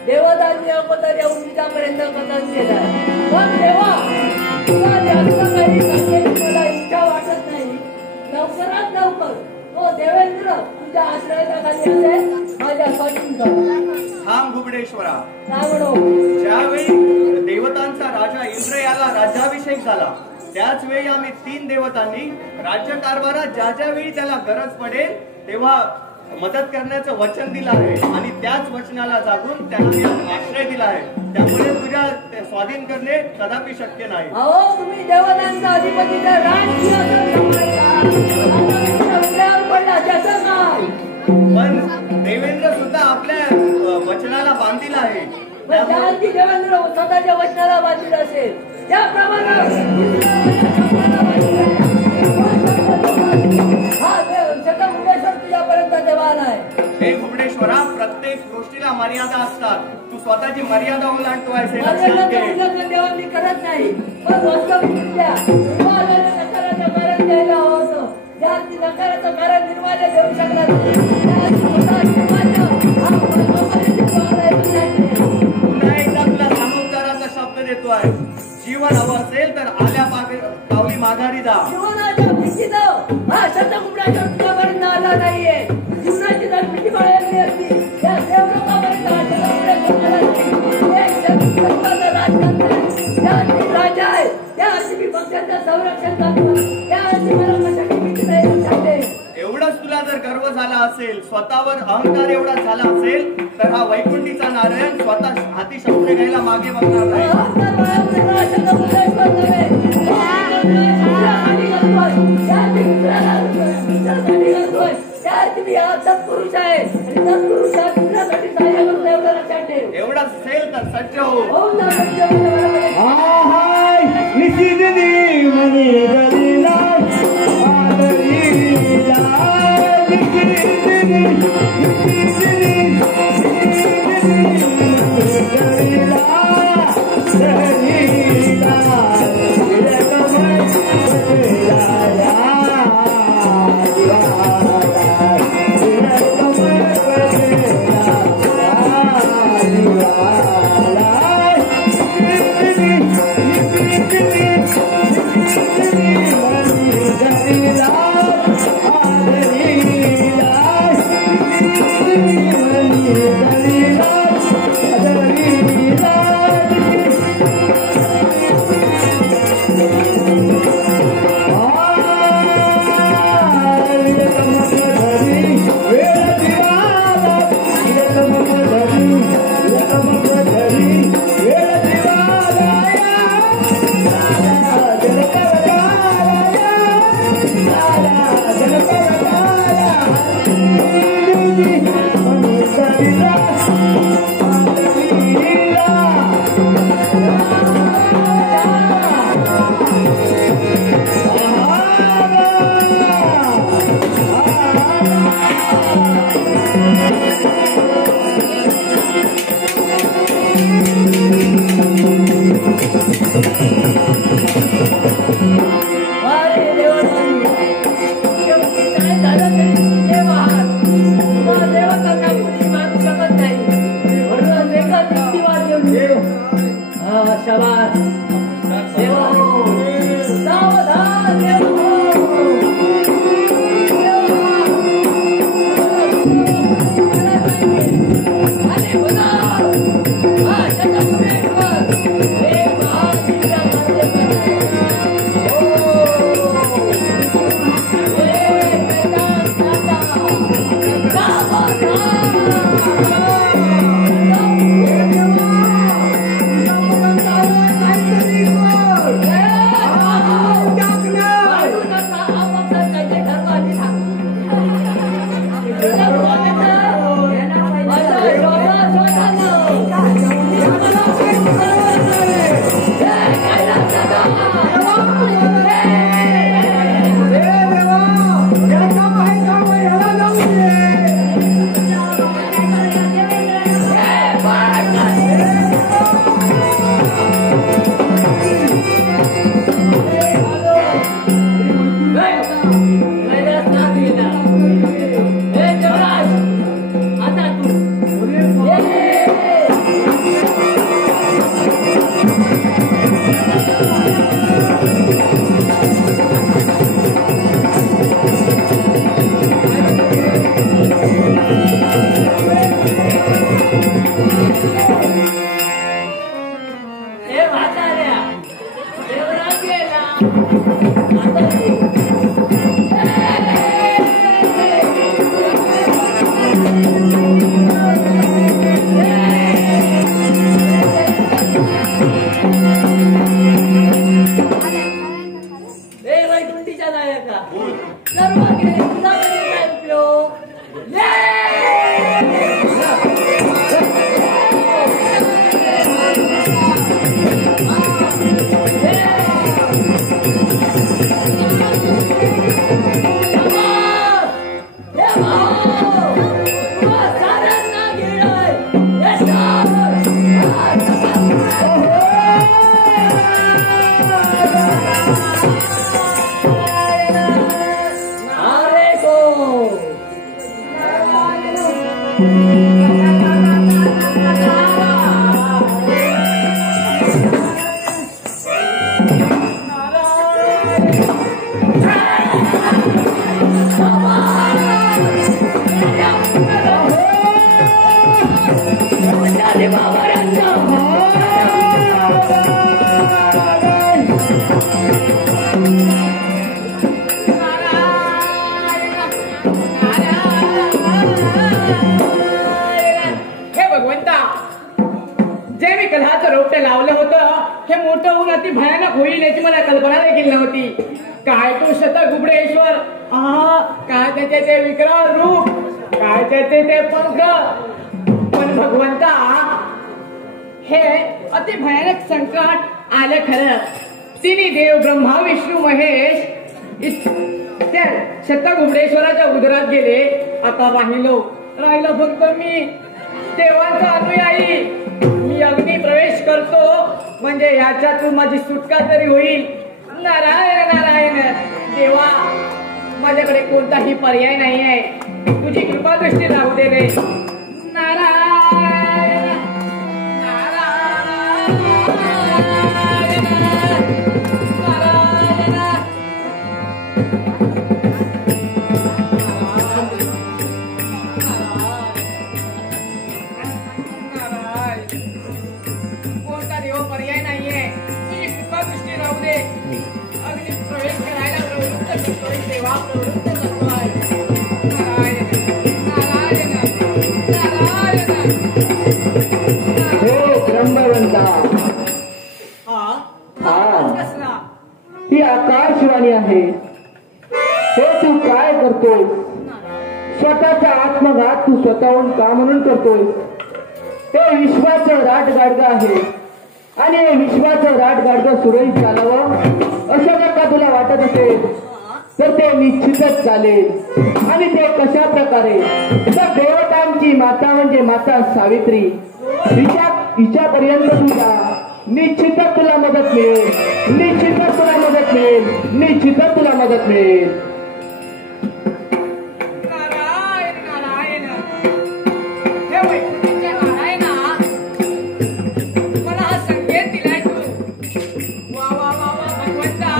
देवतांनी अगोदर येऊन तिच्यापर्यंत कथन केलंय. पण देवा तुला जास्त काही सांगण्याची मला इच्छा वाटत नाही. लवकरात लवकर तो देवेंद्र तुझ्या आश्रयाखाली असेल माझ्या स्वाधीन थांब गुबडेश्वरा. रावणो ज्यावेळी देवतांचा राजा इंद्र याला राज्याभिषेक झाला त्याच वेळी आम्ही 3 देवतांनी राज्यकारभारात ज्या ज्या वेळी त्याला गरज पडेल तेव्हा मदत करण्याचं वचन दिलं आहे आणि त्याच वचनाला जागून त्यांना आश्रय दिला आहे. त्यामुळे तुझ्या स्वाधीन करणे कदापि शक्य नाही. अहो तुम्ही देवतांचा अधिपती तर पडला त्याचं काय? पण देवेंद्र सुद्धा आपल्या वचनाला बांधील आहे. देवेंद्र स्वतःच्या वचनाला बांधील असेल त्याप्रमाणे हा देव शतमुंडेश्वर तुझ्यापर्यंत देवा आलाय. हे घुबडेश्वरा, प्रत्येक गोष्टीला मर्यादा असतात. तू स्वतःची मर्यादा ओलांडतोयस हे माझ्याकडे लक्षात घे. उल्लंघन देवा मी करत नाही. पण वास्तविकरित्या निर्वाल्याने नकाराचं कारण द्यायला हवं होतं. ज्यात नकाराचं कारण निर्वाल्या देऊ शकला नाही. त्यात स्वतः निर्वाल्य हा परमात्म्याची पावलं आहे तुझ्याकडे. पुन्हा एकदा तुला सामोपचाराचा शब्द देतोय. जीवन हवं असेल तर आल्या पावली माघारी जा. जीवनाच्या भीतीनं हा शतकुंभ्याच्या तुझ्यापर्यंत आला नाहीये. जीवनाची जर भीती बाळगली असती त्या देवलोकापर्यंत हा शतकुंभ्याच्या आला नाही. एक शतकुंभाचं राजतंत्र आहे. त्या अर्थी राजा आहे. त्या अर्थी मी पक्षाचं संरक्षण करतो. त्या अर्थी मला कशाची भीती नाही होऊ शकते. एवढंच तुला जर गर्व झाला असेल, स्वतःवर अहंकार एवढा झाला असेल, तर हा वैकुंठीचा नारायण स्वतः हाती शस्त्र घ्यायला मागे बघणार नाही. अहंकार बाळगणारा शतकुंभेश्वर नव्हे. दुसऱ्यासाठी करतोय. त्या अर्थी दुसऱ्यासाठी करतोय. त्या अर्थी मी हा सत्पुरुष आहे. आणि सत्पुरुष हा दुसऱ्यासाठी सहाय्य करतो एवढं लक्षात ठेव. एवढंच असेल तर सज्ज हो. ओम नमः शिवाय. आहाय निशिदिनी मनी गलीला आदरीला निशिदिनी गलीला सहरीला विरकमय बदलाया हे भगवंता, जे मी कलहाचं रोपटे लावलं होतं हे मोठं होऊन अति भयानक होईल याची मला कल्पना देखील नव्हती. काय तो शतगुबडेश्वर, काय त्याचे ते विकराळ रूप, काय त्याचे ते पंख. पण भगवंता, हे अति भयानक संकट आलं खरं. तिन्ही देव ब्रह्मा विष्णू महेश त्या शतगुबडेश्वराच्या उदरात गेले. आता राहिलो फक्त मी देवांचा अनुयायी. मी अग्नी प्रवेश करतो म्हणजे ह्याच्यातून माझी सुटका तरी होईल. नारायण नारायण. देवा, माझ्याकडे कोणताही पर्याय नाही आहे. तुझी कृपा दृष्टी राहू दे रे. नारायण नारायण नारायण. कोणता देव पर्याय नाहीये. तुझी कृपा दृष्टी राहू दे. अग्नी प्रवेश करायला प्रवृत्त करतोय देवा, प्रवृत्त करतोय. नारायण नारायण नारायण. हे ब्रह्मवंता, कसला ही आकाशवाणी आहे. हे तू काय करतोय? स्वतःचा आत्मघात तू स्वतःहून का म्हणून करतोय? हे विश्वाचं राटगाडगं आहे आणि हे विश्वाचं राटगाडगं सुरळीत चालावं असं जर का तुला वाटत असेल तर ते निश्चितच चालेल. आणि ते कशा प्रकारे? तर देवतांची माता म्हणजे माता सावित्री, हिच्यापर्यंत तुझ्या निश्चितच तुला मदत मिळेल. निश्चितच तुला मदत मिळेल. निश्चितच तुला मदत मिळेल. नारायण नारायण. हे वैकुंठच्या नारायणा, मला हा संकेत दिलाय तू. वा वा वा वा भगवंता,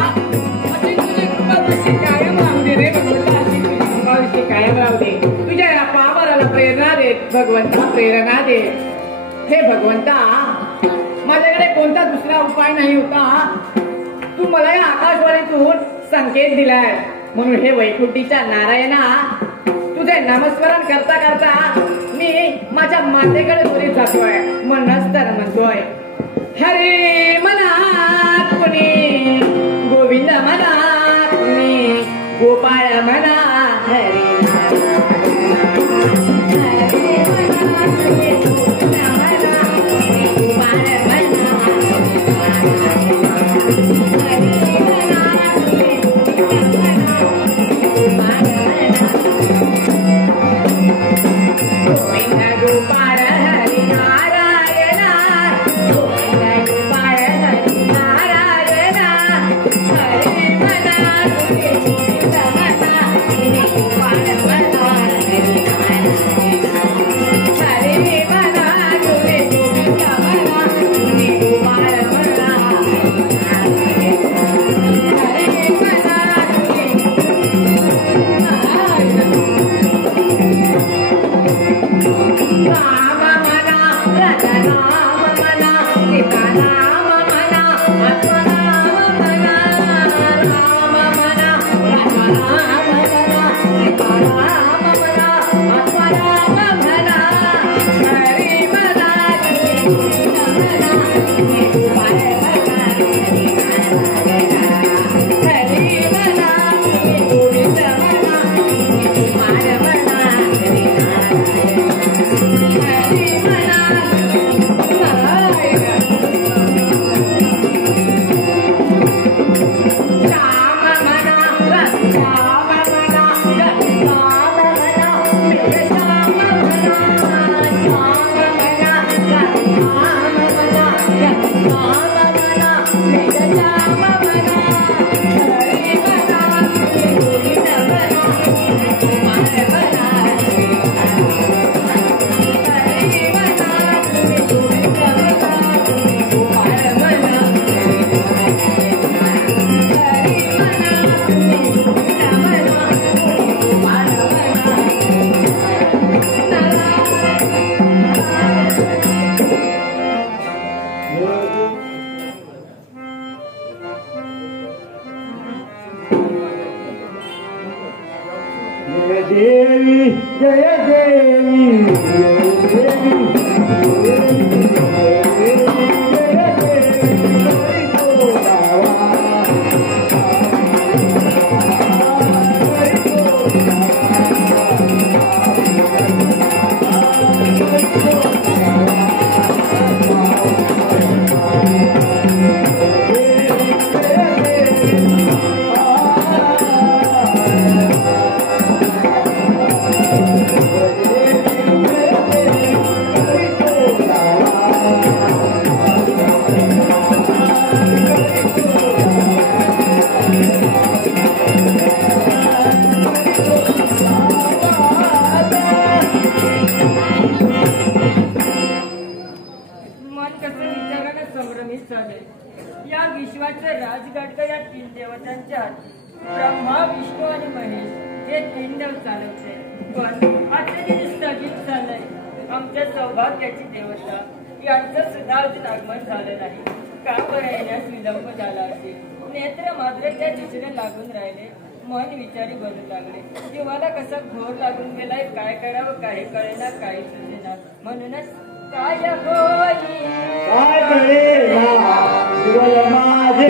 अशी तुझी कृपा दृष्टी कायम राहू दे रे भगवंता. अशी तुझी कृपा दृष्टी कायम राहू दे. तुझ्या या पावराला प्रेरणा दे भगवंता, प्रेरणा दे. हे भगवंता, माझ्याकडे कोणता दुसरा उपाय नाही होता. तू मला या आकाशवाणीतून संकेत दिलाय म्हणून हे वैकुंठीच्या नारायणा, तुझे नामस्मरण करता करता मी माझ्या मातेकडे बोलीत जातोय. म्हणूनच तर म्हणतोय, हरे मनात कुणी, गोविंद मनात कुणी, गोपाळ मना हरे. Hare महेश झाले. या विश्वाचे राजघाटक या 3 देवतांच्या ब्रह्मा, विष्णू आणि महेश हे 3 देव चालवते. पण आता जे स्थगित झालंय, आमच्या सौभाग्याची देवता यांचं सुद्धा अजून आगमन झालं नाही. का बरं येण्यास विलंब झाला असेल? नेत्र मात्र त्या दिशेने लागून राहिले. मन विचारी बनू लागले. जीवाला कसा घोर लागून गेलाय, काय करावं काही कळेना, काही सुचेना. म्हणूनच काय होई काय कळेना जीवाला माझे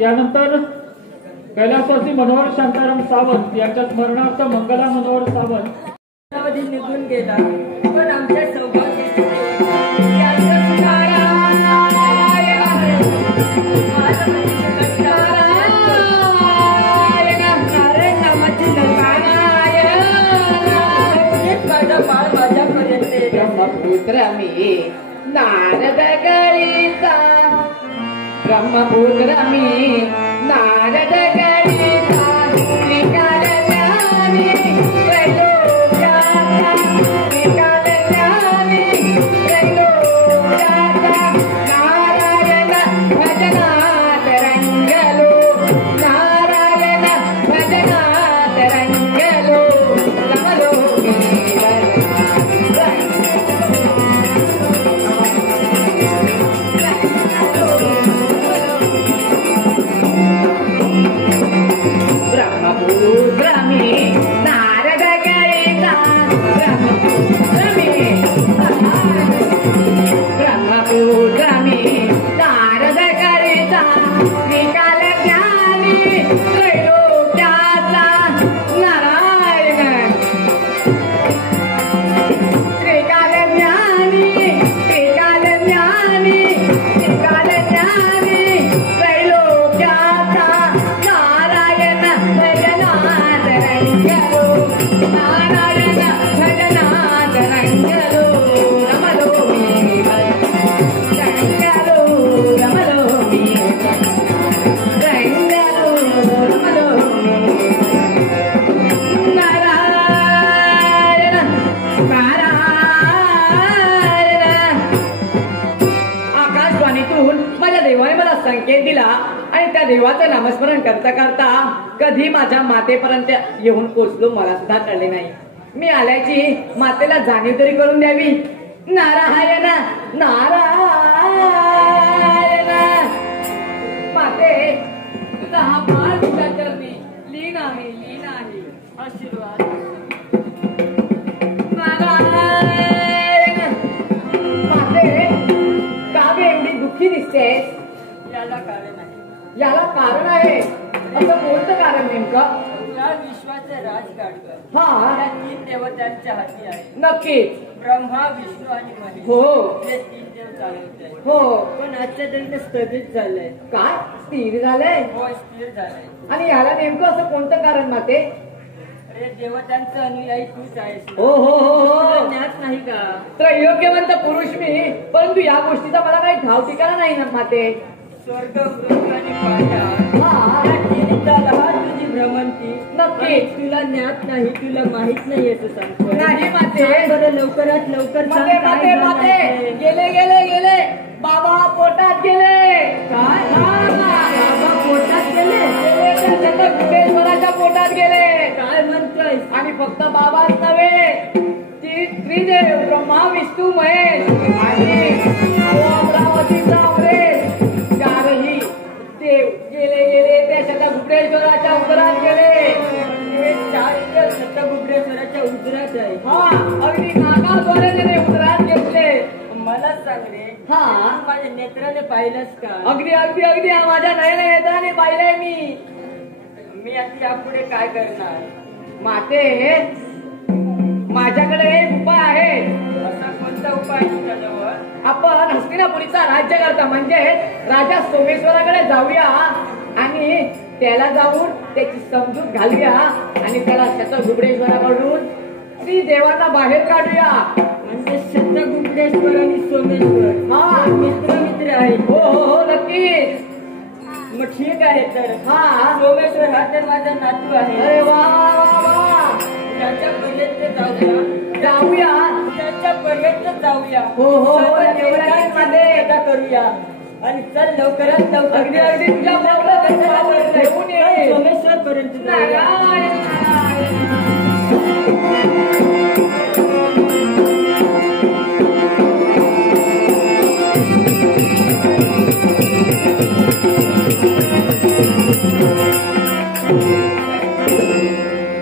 यानंतर कैलासवासी मनोहर शांताराम सावंत यांच्या स्मरणार्थ मंगला मनोहर सावंत कालावधी निघून गेला. पण आमच्या सौभाग्याची माझा बाळ माझ्यापर्यंत ब्रह्मपुत्र मी नारद गणिता, ब्रह्मपुत्र मी नारद गणिता, त्रिकाल ज्ञानी त्रैलोक्याचा, त्रिकाल ज्ञानी त्रैलोक्याचा, नारायण भजनात रंगलो, नारायण भजनात रंगलो, रमलो संकेत दिला आणि त्या देवाचं नामस्मरण करता करता कधी माझ्या मातेपर्यंत येऊन पोचलो मला सुद्धा कळले नाही. मी आल्याची मातेला जाणीव तरी करून द्यावी. नारायण नारायण म्हणतेस याला कारण आहे. याला कारण आहे. असं कोणतं कारण नेमकं? या विश्वाचे राजगाडकर हा या 3 देवतांच्या हाती आहे. नक्कीच. ब्रह्मा, विष्णू आणि महेश हो हे 3 देव चालवत आहेत. हो. पण आजच्या दिवशी स्थगित झालंय. काय स्थिर झालंय? होय, स्थिर झालंय. आणि याला नेमकं असं कोणतं कारण माते? अरे देवतांचं अनुयायी तूच आहेस ना. हो हो हो तुला हो. ज्ञात नाही का? त्रैयोग्यवंत पुरुष मी, परंतु या गोष्टीचा मला काही ठाव ठिकाणा नाही ना माते. स्वर्ग, मृत्यू आणि पाताळ हा या तिन्हीचा लहान तुझी भ्रमंती. नक्की. आणि तुला ज्ञात नाही, तुला माहित नाही असं सांगतोय. नाही माते. सांग बरं लवकरात लवकर सांग, माते काय माते झालं माते आहे? गेले गेले गेले बाबा पोटात गेले. काय? बाबा पोटात गेले? गुडेश्वराच्या पोटात गेले. काय म्हणतोय? आणि फक्त बाबाच नव्हे, ती त्रिदेव ब्रह्मा, विष्णू, महेश आणि तो अमरावतीचा अमरेश, चारही देव गेले गेले त्या शतगुप्तेश्वराच्या उदरात गेले. हे 4 देव शतगुप्तेश्वराच्या उदरात आहे. हा अगदी नागाद्वारे त्याने उदरात घेतले. मला सांग रे, हा तू माझ्या नेत्राने पाहिलंस का? अगदी अगदी अगदी हा माझ्या नयन नेत्राने पाहिलंय मी. मी आता यापुढे काय करणार? माते माझ्याकडे एक उपाय आहे. असा कोणता उपाय आहे तुझ्याजवळ? आपण हस्तिनापुरीचा राज्यकर्ता म्हणजे राजा सोमेश्वराकडे जाऊया आणि त्याला जाऊन त्याची समजूत घालूया आणि त्याला शतगुप्तेश्वराकडून श्री देवांना बाहेर काढूया. म्हणजे शतगुप्तेश्वर आणि सोमेश्वर हा मित्र आहेत. हो हो हो नक्कीच. मग ठीक आहे. तर हा सोमेश्वर हा तर माझा नातू आहे. अरे वा वा वा. त्याच्यापर्यंत जाऊया. त्याच्यापर्यंत जाऊया. हो, हो, सर्व हो, देवतांची पूजा करूया. आणि चल लवकरात लवकर अगदी अगदी तुझ्या मोकळं घेऊन ये. सोमेश्वर पर्यंत जाऊया. नारायण नारायण.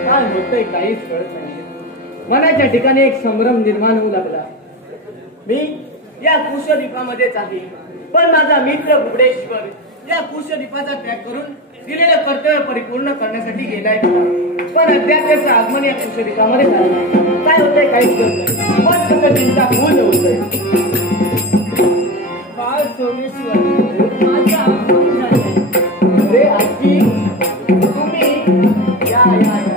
काय होतंय काहीच कळत नाही. मनाच्या ठिकाणी एक संभ्रम निर्माण होऊ लागला. मी या कुशद्वीपामध्येच आहे, पण माझा मित्र गुप्तेश्वर या कुशद्वीपाचा त्याग करून दिलेलं कर्तव्य परिपूर्ण करण्यासाठी गेलाय. पण अद्याप त्याचं आगमन या कुशद्वीपामध्ये झालं नाही. काय होतंय काहीच कळत नाही. पण कसं चिंता फुल होतंय. बाळ सोमेश्वर माझा आगमन झालंय. अरे आजी तुम्ही या या या.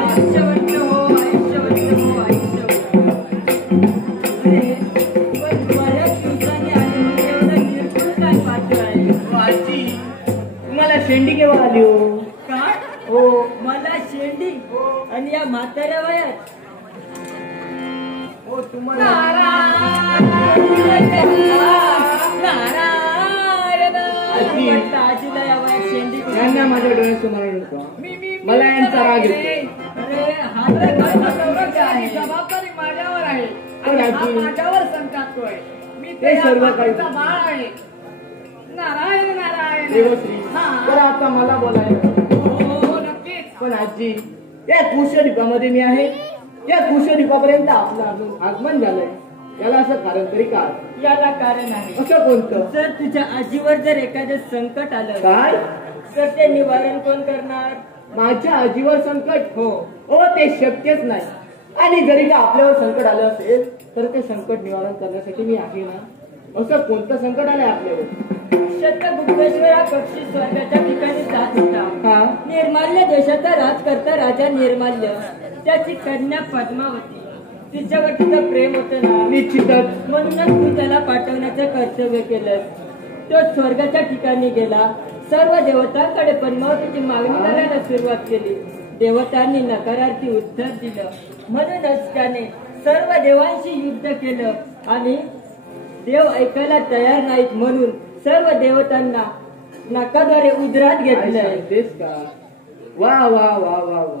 आयुष्यवंत हो, आयुष्यवंत हो, आयुष्यवंत. अरे पण बऱ्याच दिवसांनी आले म्हणजे एवढं निर्गुण काय पाहतो आहे? आजी तुम्हाला शेंडी केव्हा आली हो? काय? हो मला शेंडी आणि या म्हाताऱ्या वयात? हो तुम्हाला आजी वाटतं आजीला या वयात शेंडी कुठे? यांना माझ्या डोळ्यासमोर नको. मला यांचा राग येतो. अरे हा तर माझा सौभाग्य आहे. जबाबदारी माझ्यावर आहे पण आणि हा आजी- माझ्यावर संतापतोय. मी ते त्या सर्व काही- बापाचा बाळ आहे. नारायण नारायण. देवश्री हा. तर आता मला बोलायचं. हो नक्कीच. पण आजी या कुशद्वीपामध्ये मी आहे. या कुशद्वीपापर्यंत आपलं आगमन झालंय. याला असं कारण तरी काय? याला कारण आहे. असं कोणतं? जर तुझ्या आजीवर जर एखादं संकट आलं काय? तर ते निवारण कोण करणार? माझ्या आजीवर संकट? हो. हो ते शक्यच नाही. आणि जरी का आपल्यावर संकट आलं असेल तर ते संकट निवारण करण्यासाठी मी आहे ना. असं कोणतं संकट आलंय आपल्यावर? शतगुप्तेश्वर हा पक्षी स्वर्गाच्या ठिकाणी जात होता. हा निर्माल्य देशाचा राजकर्ता राजा निर्माल्य, त्याची कन्या पद्मावती, तिच्यावर तुझं प्रेम होतं ना, निश्चितच. म्हणूनच तू त्याला पाठवण्याचं कर्तव्य केलं. तो स्वर्गाच्या ठिकाणी गेला. सर्व देवतांकडे पद्मावतीची मागणी करायला सुरुवात केली. देवतांनी नकारार्थी उत्तर दिलं. म्हणूनच त्याने सर्व देवांशी युद्ध केलं आणि देव ऐकायला तयार नाहीत म्हणून सर्व देवतांना नाकाद्वारे उदरात काय घेतलंय. सांगतेस का? वा वा वा वा वा.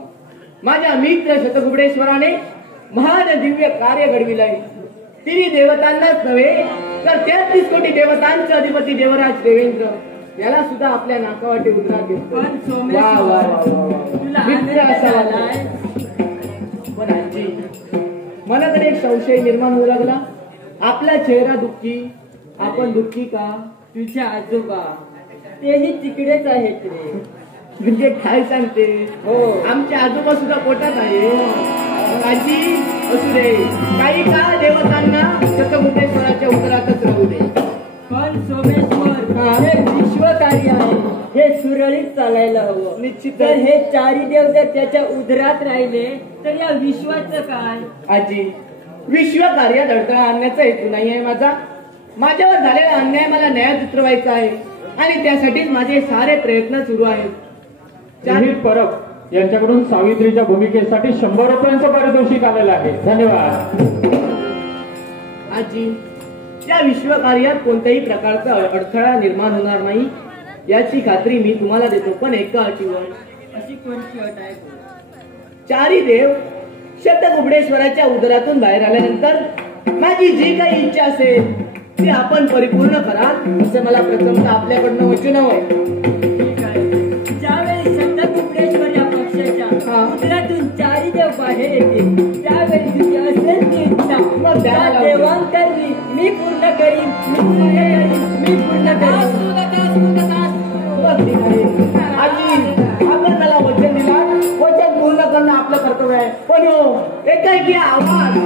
माझ्या मित्र शतगुप्तेश्वराने महान दिव्य कार्य घडविलंय. तिन्ही देवतांनाच नव्हे तर 33 कोटी देवतांचे अधिपती देवराज देवेंद्र याला सुद्धा आपल्या नाकावाटे उदरात घेतलं. पण वा सोमेश्वर, वा वा वा वा. तुला मित्र आनंद असावा. झालाय? पण आजी मला तरी एक संशय निर्माण होऊ लागला. आपला चेहरा दुःखी आपण दुःखी का? तुझे आजोबा तेही तिकडेच आहेत रे. म्हणजे काय सांगते? हो. आमचे आजोबा सुद्धा पोटात आहे. आजी असू दे, काही का देवतांना शतमुखेश्वराच्या उतरातच राहू दे. पण सोमेश्वर हा. हे विश्वकार्य आहे, हे सुरळीत चालायला हवं. निश्चित. तर हे चारी देव जर त्याच्या उदरात राहिले तर या विश्वाचं काय? आजी, विश्व कार्यात अडथळा आणण्याचा हेतू नाही आहे माझा. माझ्यावर झालेला अन्याय मला न्यायात उतरवायचा आहे आणि त्यासाठीच माझे सारे प्रयत्न सुरू आहेत. जहीर परब यांच्याकडून सावित्रीच्या भूमिकेसाठी 100 रुपयांचं पारितोषिक आलेलं आहे. धन्यवाद. आजी, या विश्व कार्यात कोणत्याही प्रकारचा अडथळा निर्माण होणार नाही याची खात्री मी तुम्हाला देतो, पण एका अटीवर. अशी कोणती अट आहे? चारी देव शतकुबडेश्वराच्या उदरातून बाहेर आल्यानंतर माझी जी काही इच्छा असेल ती आपण परिपूर्ण कराल असं मला प्रथमतः आपल्याकडनं वचन हवंय. ठीक आहे. ज्यावेळी शतकुबडेश्वर या पक्षाच्या उदरातून चारी देव बाहेर येतील त्यावेळी तुझी असेल ती इच्छा मग द्यायला त्या लावतो. देवांकरवी मी पूर्ण करीन, मी पूर्ण करीन. मग ठीक आहे. आजी, आपण मला वचन दिला, वचन पूर्ण करणं आपलं कर्तव्य आहे. पण हो, एकाएकी आवाज.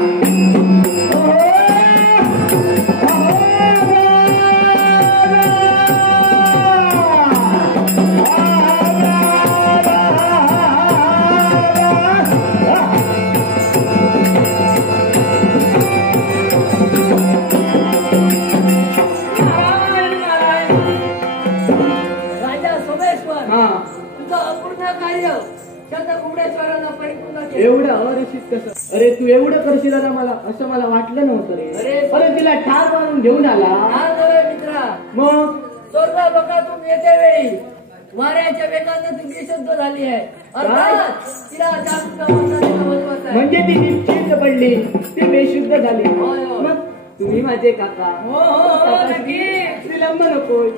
राजा सोमेश्वर, हा, तुझं अपूर्ण कार्य शतकुबडेश्वरानं परिपूर्ण केलं. एवढं अनिश्चित कसं? अरे तू एवढं करशील ना मला, असं मला वाटलं नव्हतं रे. अरे तिला ठार मारून घेऊन आला. हा नव्हे मित्रा, मग स्वर्ग लोकातून येते वेळी वाऱ्याच्या वेगानं ती बेशुद्ध झाली आहे. अर्थात तिला जागृत अवस्था देणं महत्त्वाचं आहे. म्हणजे ती निश्चित पडली, ती बेशुद्ध झाली. होय, होय. मग तुम्ही माझे काका. हो, हो, हो, नक्की. विलंब नकोय.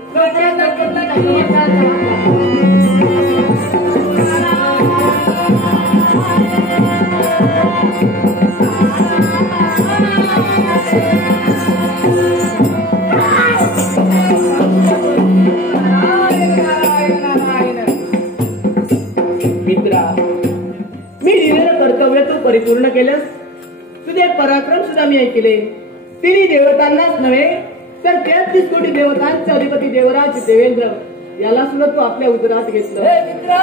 मित्रा, मी दिलेलं कर्तव्य तू परिपूर्ण केलंस. तुझे पराक्रम सुद्धा मी ऐकले. तिन्ही देवतांनाच नव्हे तर 33 कोटी देवतांचे अधिपती देवराज देवेंद्र याला सुद्धा तू आपल्या उदरात घेतलं. हे मित्रा,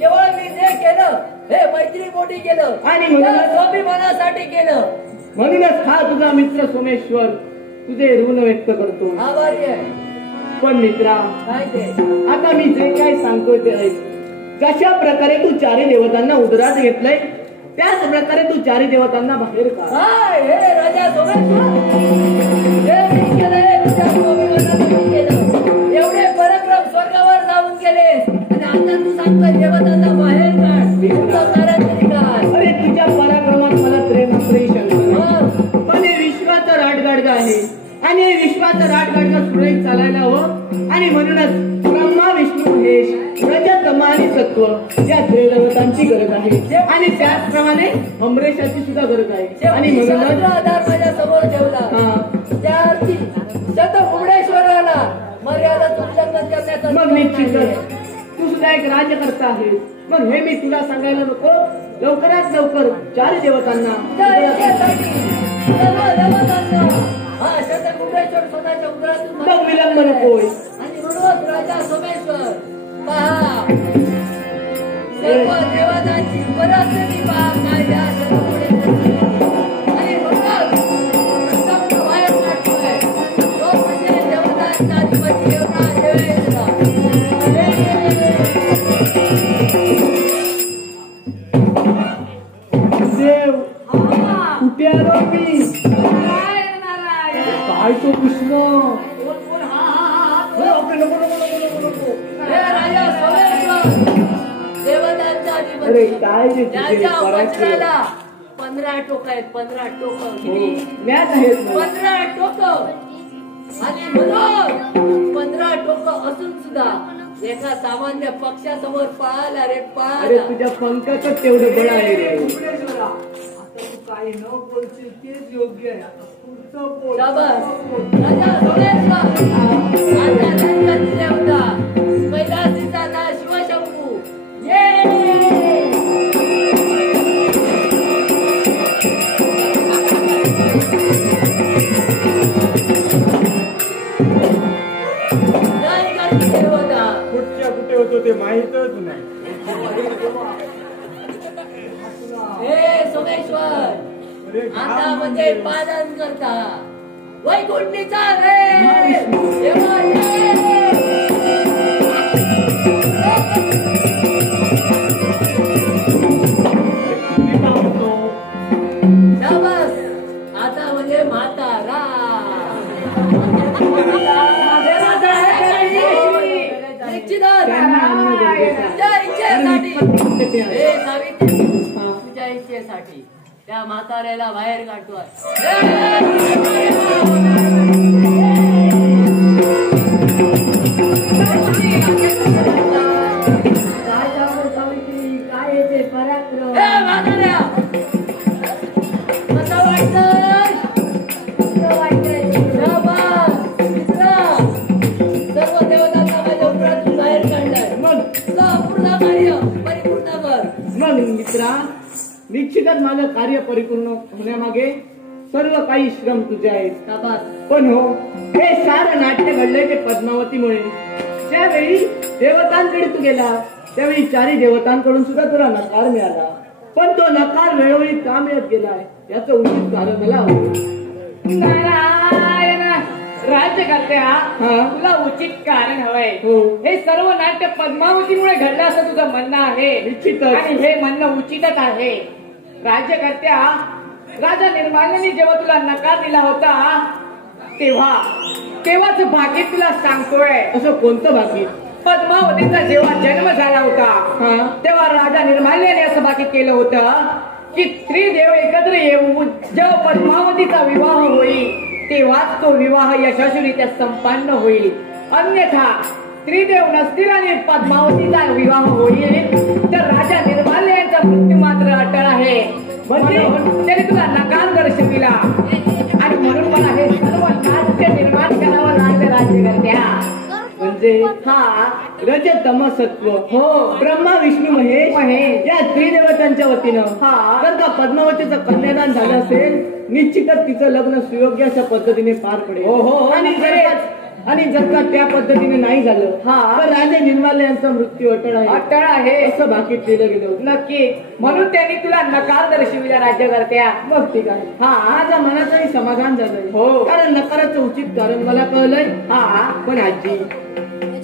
केवळ मी जे केलं हे मैत्री पोटी केलं आणि म्हणून- त्या स्वाभिमानासाठी केलं. म्हणूनच हा तुझा मित्र सोमेश्वर तुझे ऋण व्यक्त करतो. आभारी आहे. पण मित्रा, काय ते? आता मी जे काय सांगतोय ते ऐक. जशा प्रकारे तू चारी देवतांना उदरात घेतलंय त्याच प्रकारे तू चारी देवतांना बाहेर काढ. काय हे राजा सोमेश्वर, हे मी केलं, हे तुझ्या स्वाभिमानासाठी केलं. एवढे पराक्रम स्वर्गावर जाऊन गेले आणि आता तू सांगतोय देवतांना बाहेर काढ. तुझं कारण तरी काय? अरे तुझ्या पराक्रमात मला प्रेम शंकर, मग पण हे विश्वाचं राटगाडगा आहे आणि हे विश्वाचं राटगाडगा सुरळीत चालायला हवं. आणि म्हणूनच ब्रह्मा विष्णू महेश रजत तम आणि सत्व या देवतांची गरज आहे आणि त्याचप्रमाणे अमरेशाची सुद्धा गरज आहे. आणि शेवटी म्हणूनच शास्त्र आधार माझ्या समोर ठेवला. हा, त्या अर्थी शतकुबडेश्वराला मर्यादा उल्लंघन करण्याचा मग निश्चितच तू सुद्धा एक राज्यकर्ता आहे. मग हे मी तुला सांगायला नको. लवकरात लवकर चारी देवतांना त्या इच्छेसाठी सर्व देवतांना हा शतकुबडेश्वर स्वतःच्या उदरातून मग विलंब नकोय. आणि म्हणूनच राजा सोमेश्वर पहा, सर्व देवतांची परिस्थिती पहा काय या शतकुबडेश्वराची. आणि म्हणूनच संत बाहेर काढतोय तो म्हणजे देवतांचा अधिपती देवता देवेंद्र. देव कुठे आलो मी? काय तो कृष्ण? हे राजा सोमेश्वर देवतांचा अरे अधिपती, काय ते तुझे त्याच्या पराक्रम? वज्राला 15 टोक आहेत. 15 टोक किती? ज्ञात आहेत ना? 15 टोक. आणि म्हणून 15 टोक असून सुद्धा एका सामान्य पक्षासमोर पाळाला रे अरे पाळाला. तुझ्या पंखातच तेवढं बळ आहे रे. कुबडेश्वरा, आता तू काही न बोलशील तेच योग्य आहे. आता पुढचं बोल. शाबास. राजा सोमेश्वर आता म्हणजे पालन करता वैकुंठीचा रे देवा ये. शाबास, आता म्हणजे म्हातारा तुझ्या इच्छेसाठी त्या म्हाताऱ्याला बाहेर काढतोय. काय येते पराक्रम कसं वाटतंय? सर्व देवतांना माझ्या उपरातून बाहेर काढलाय. मग पूर्ण कार्य परिपूर्ण कर. मग मित्रा, निश्चितच माझं कार्य परिपूर्ण होण्यामागे सर्व काही श्रम तुझे आहेत. शाबास. पण हो, हे सारं नाट्य घडलंय ते पद्मावतीमुळे. त्यावेळी देवतांकडे तू गेला, त्यावेळी चारी देवतांकडून सुद्धा तुला नकार मिळाला. पण तो नकार वेळोवेळी का मिळत गेलाय याचं उचित कारण मला हवं. नारायण राज्यकर्त्या, हा. तुला उचित कारण हवंय. हो. हे सर्व नाट्य पद्मावतीमुळे घडलं असं तुझं म्हणणं आहे. निश्चितच. आणि हे म्हणणं उचितच आहे. राज्यकर्त्या, राजा निर्माल्याने जेव्हा तुला नकार दिला होता तेव्हाच भाकीत तुला सांगतोय. असं कोणतं बाकी? पद्मावतीचा जेव्हा जन्म झाला होता हा. तेव्हा राजा निर्माल्याने असं बाकी केलं होतं की त्रिदेव एकत्र येऊन जेव्हा पद्मावतीचा विवाह होईल तेव्हाच तो विवाह यशस्वीरित्या संपन्न होईल. अन्यथा त्रिदेव नसतील आणि पद्मावतीचा विवाह होईल तर राजा निर्माल्य यांचा मृत्यू मात्र अटळ आहे. म्हणजे त्याने तुला नकार दर्शविला आणि म्हणून मला हे सर्व नाट्य निर्माण करावं लागलं राज्यकर्त्या. म्हणजे हा रजत तम सत्व, हो, ब्रह्मा विष्णू महेश या त्रिदेवतांच्या वतीनं हा. जर का पद्मावतीचं कन्यादान झालं असेल, निश्चितच तिचं लग्न सुयोग्य अशा पद्धतीने पार पडेल. हो, हो, हो. आणि जर का त्या पद्धतीने नाही झालं हा. तर राजे निर्माल्य यांचा मृत्यू अटळ आहे असं असं बाकीत लिहिलं गेलं होतं. नक्की. म्हणून त्यांनी तुला नकार दर्शविला राज्यकर्त्या. मग ठीक आहे. हा. माझ्या मनाचंही समाधान झालंय. हो. कारण नकाराचं उचित कारण मला कळलंय. हा. पण आजी,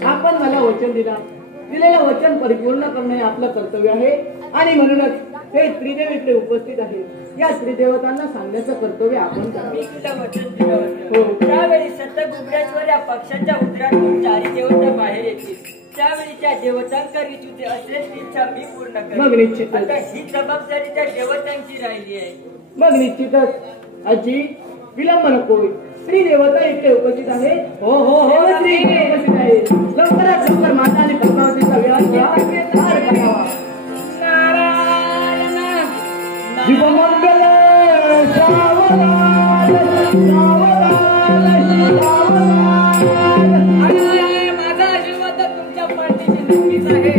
आपण मला वचन दिलेलं वचन परिपूर्ण करणं हे आपलं कर्तव्य आहे. आणि म्हणूनच हे त्रिदेव इकडे उपस्थित आहेत. या त्रिदेवतांना सांगण्याचं कर्तव्य आपण करावं. मी तुला वचन दिलं हो. होतं. त्यावेळी सत गुबरेश्वर या पक्षाच्या उदरातून चारी देवता बाहेर येतील. त्यावेळी त्या देवतांकरी तुझे असेल ती इच्छा मी पूर्ण मग करेन. निश्चितच. आता ही जबाबदारी त्या देवतांची राहिली आहे. मग निश्चितच आजी, विलंब नकोय. त्रिदेवता इथे उपस्थित आहेत. हो, हो, हो. देवश्री इथे उपस्थित आहेत. लवकरात लवकर माता आणि पद्मावतीचा विवाह पार करावा. नारायण. शिवमंगल सावधान, सावधान, सावधान. आणि माझा आशीर्वाद तुमच्या पाठीशी नक्कीच आहे.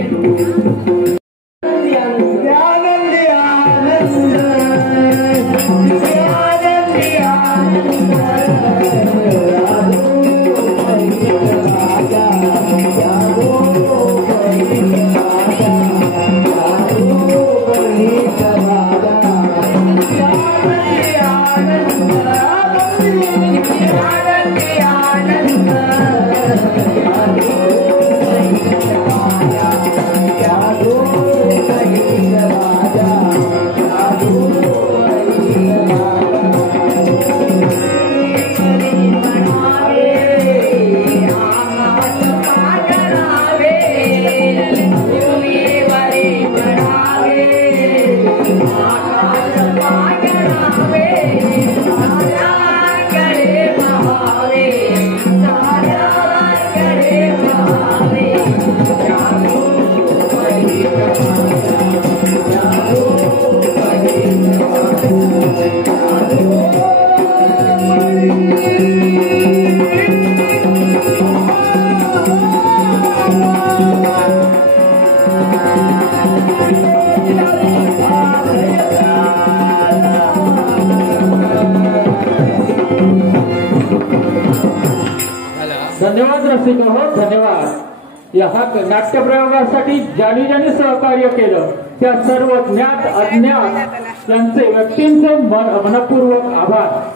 आनंदी आनंद, आनंदी आनंद, आनंदी आनंद. धन्यवाद रसिका हो, धन्यवाद. या नाट्यप्रयोगासाठी ज्यांनी ज्यांनी सहकार्य केलं त्या सर्व ज्ञात अज्ञात यांचे व्यक्तींचे मनपूर्वक आभार.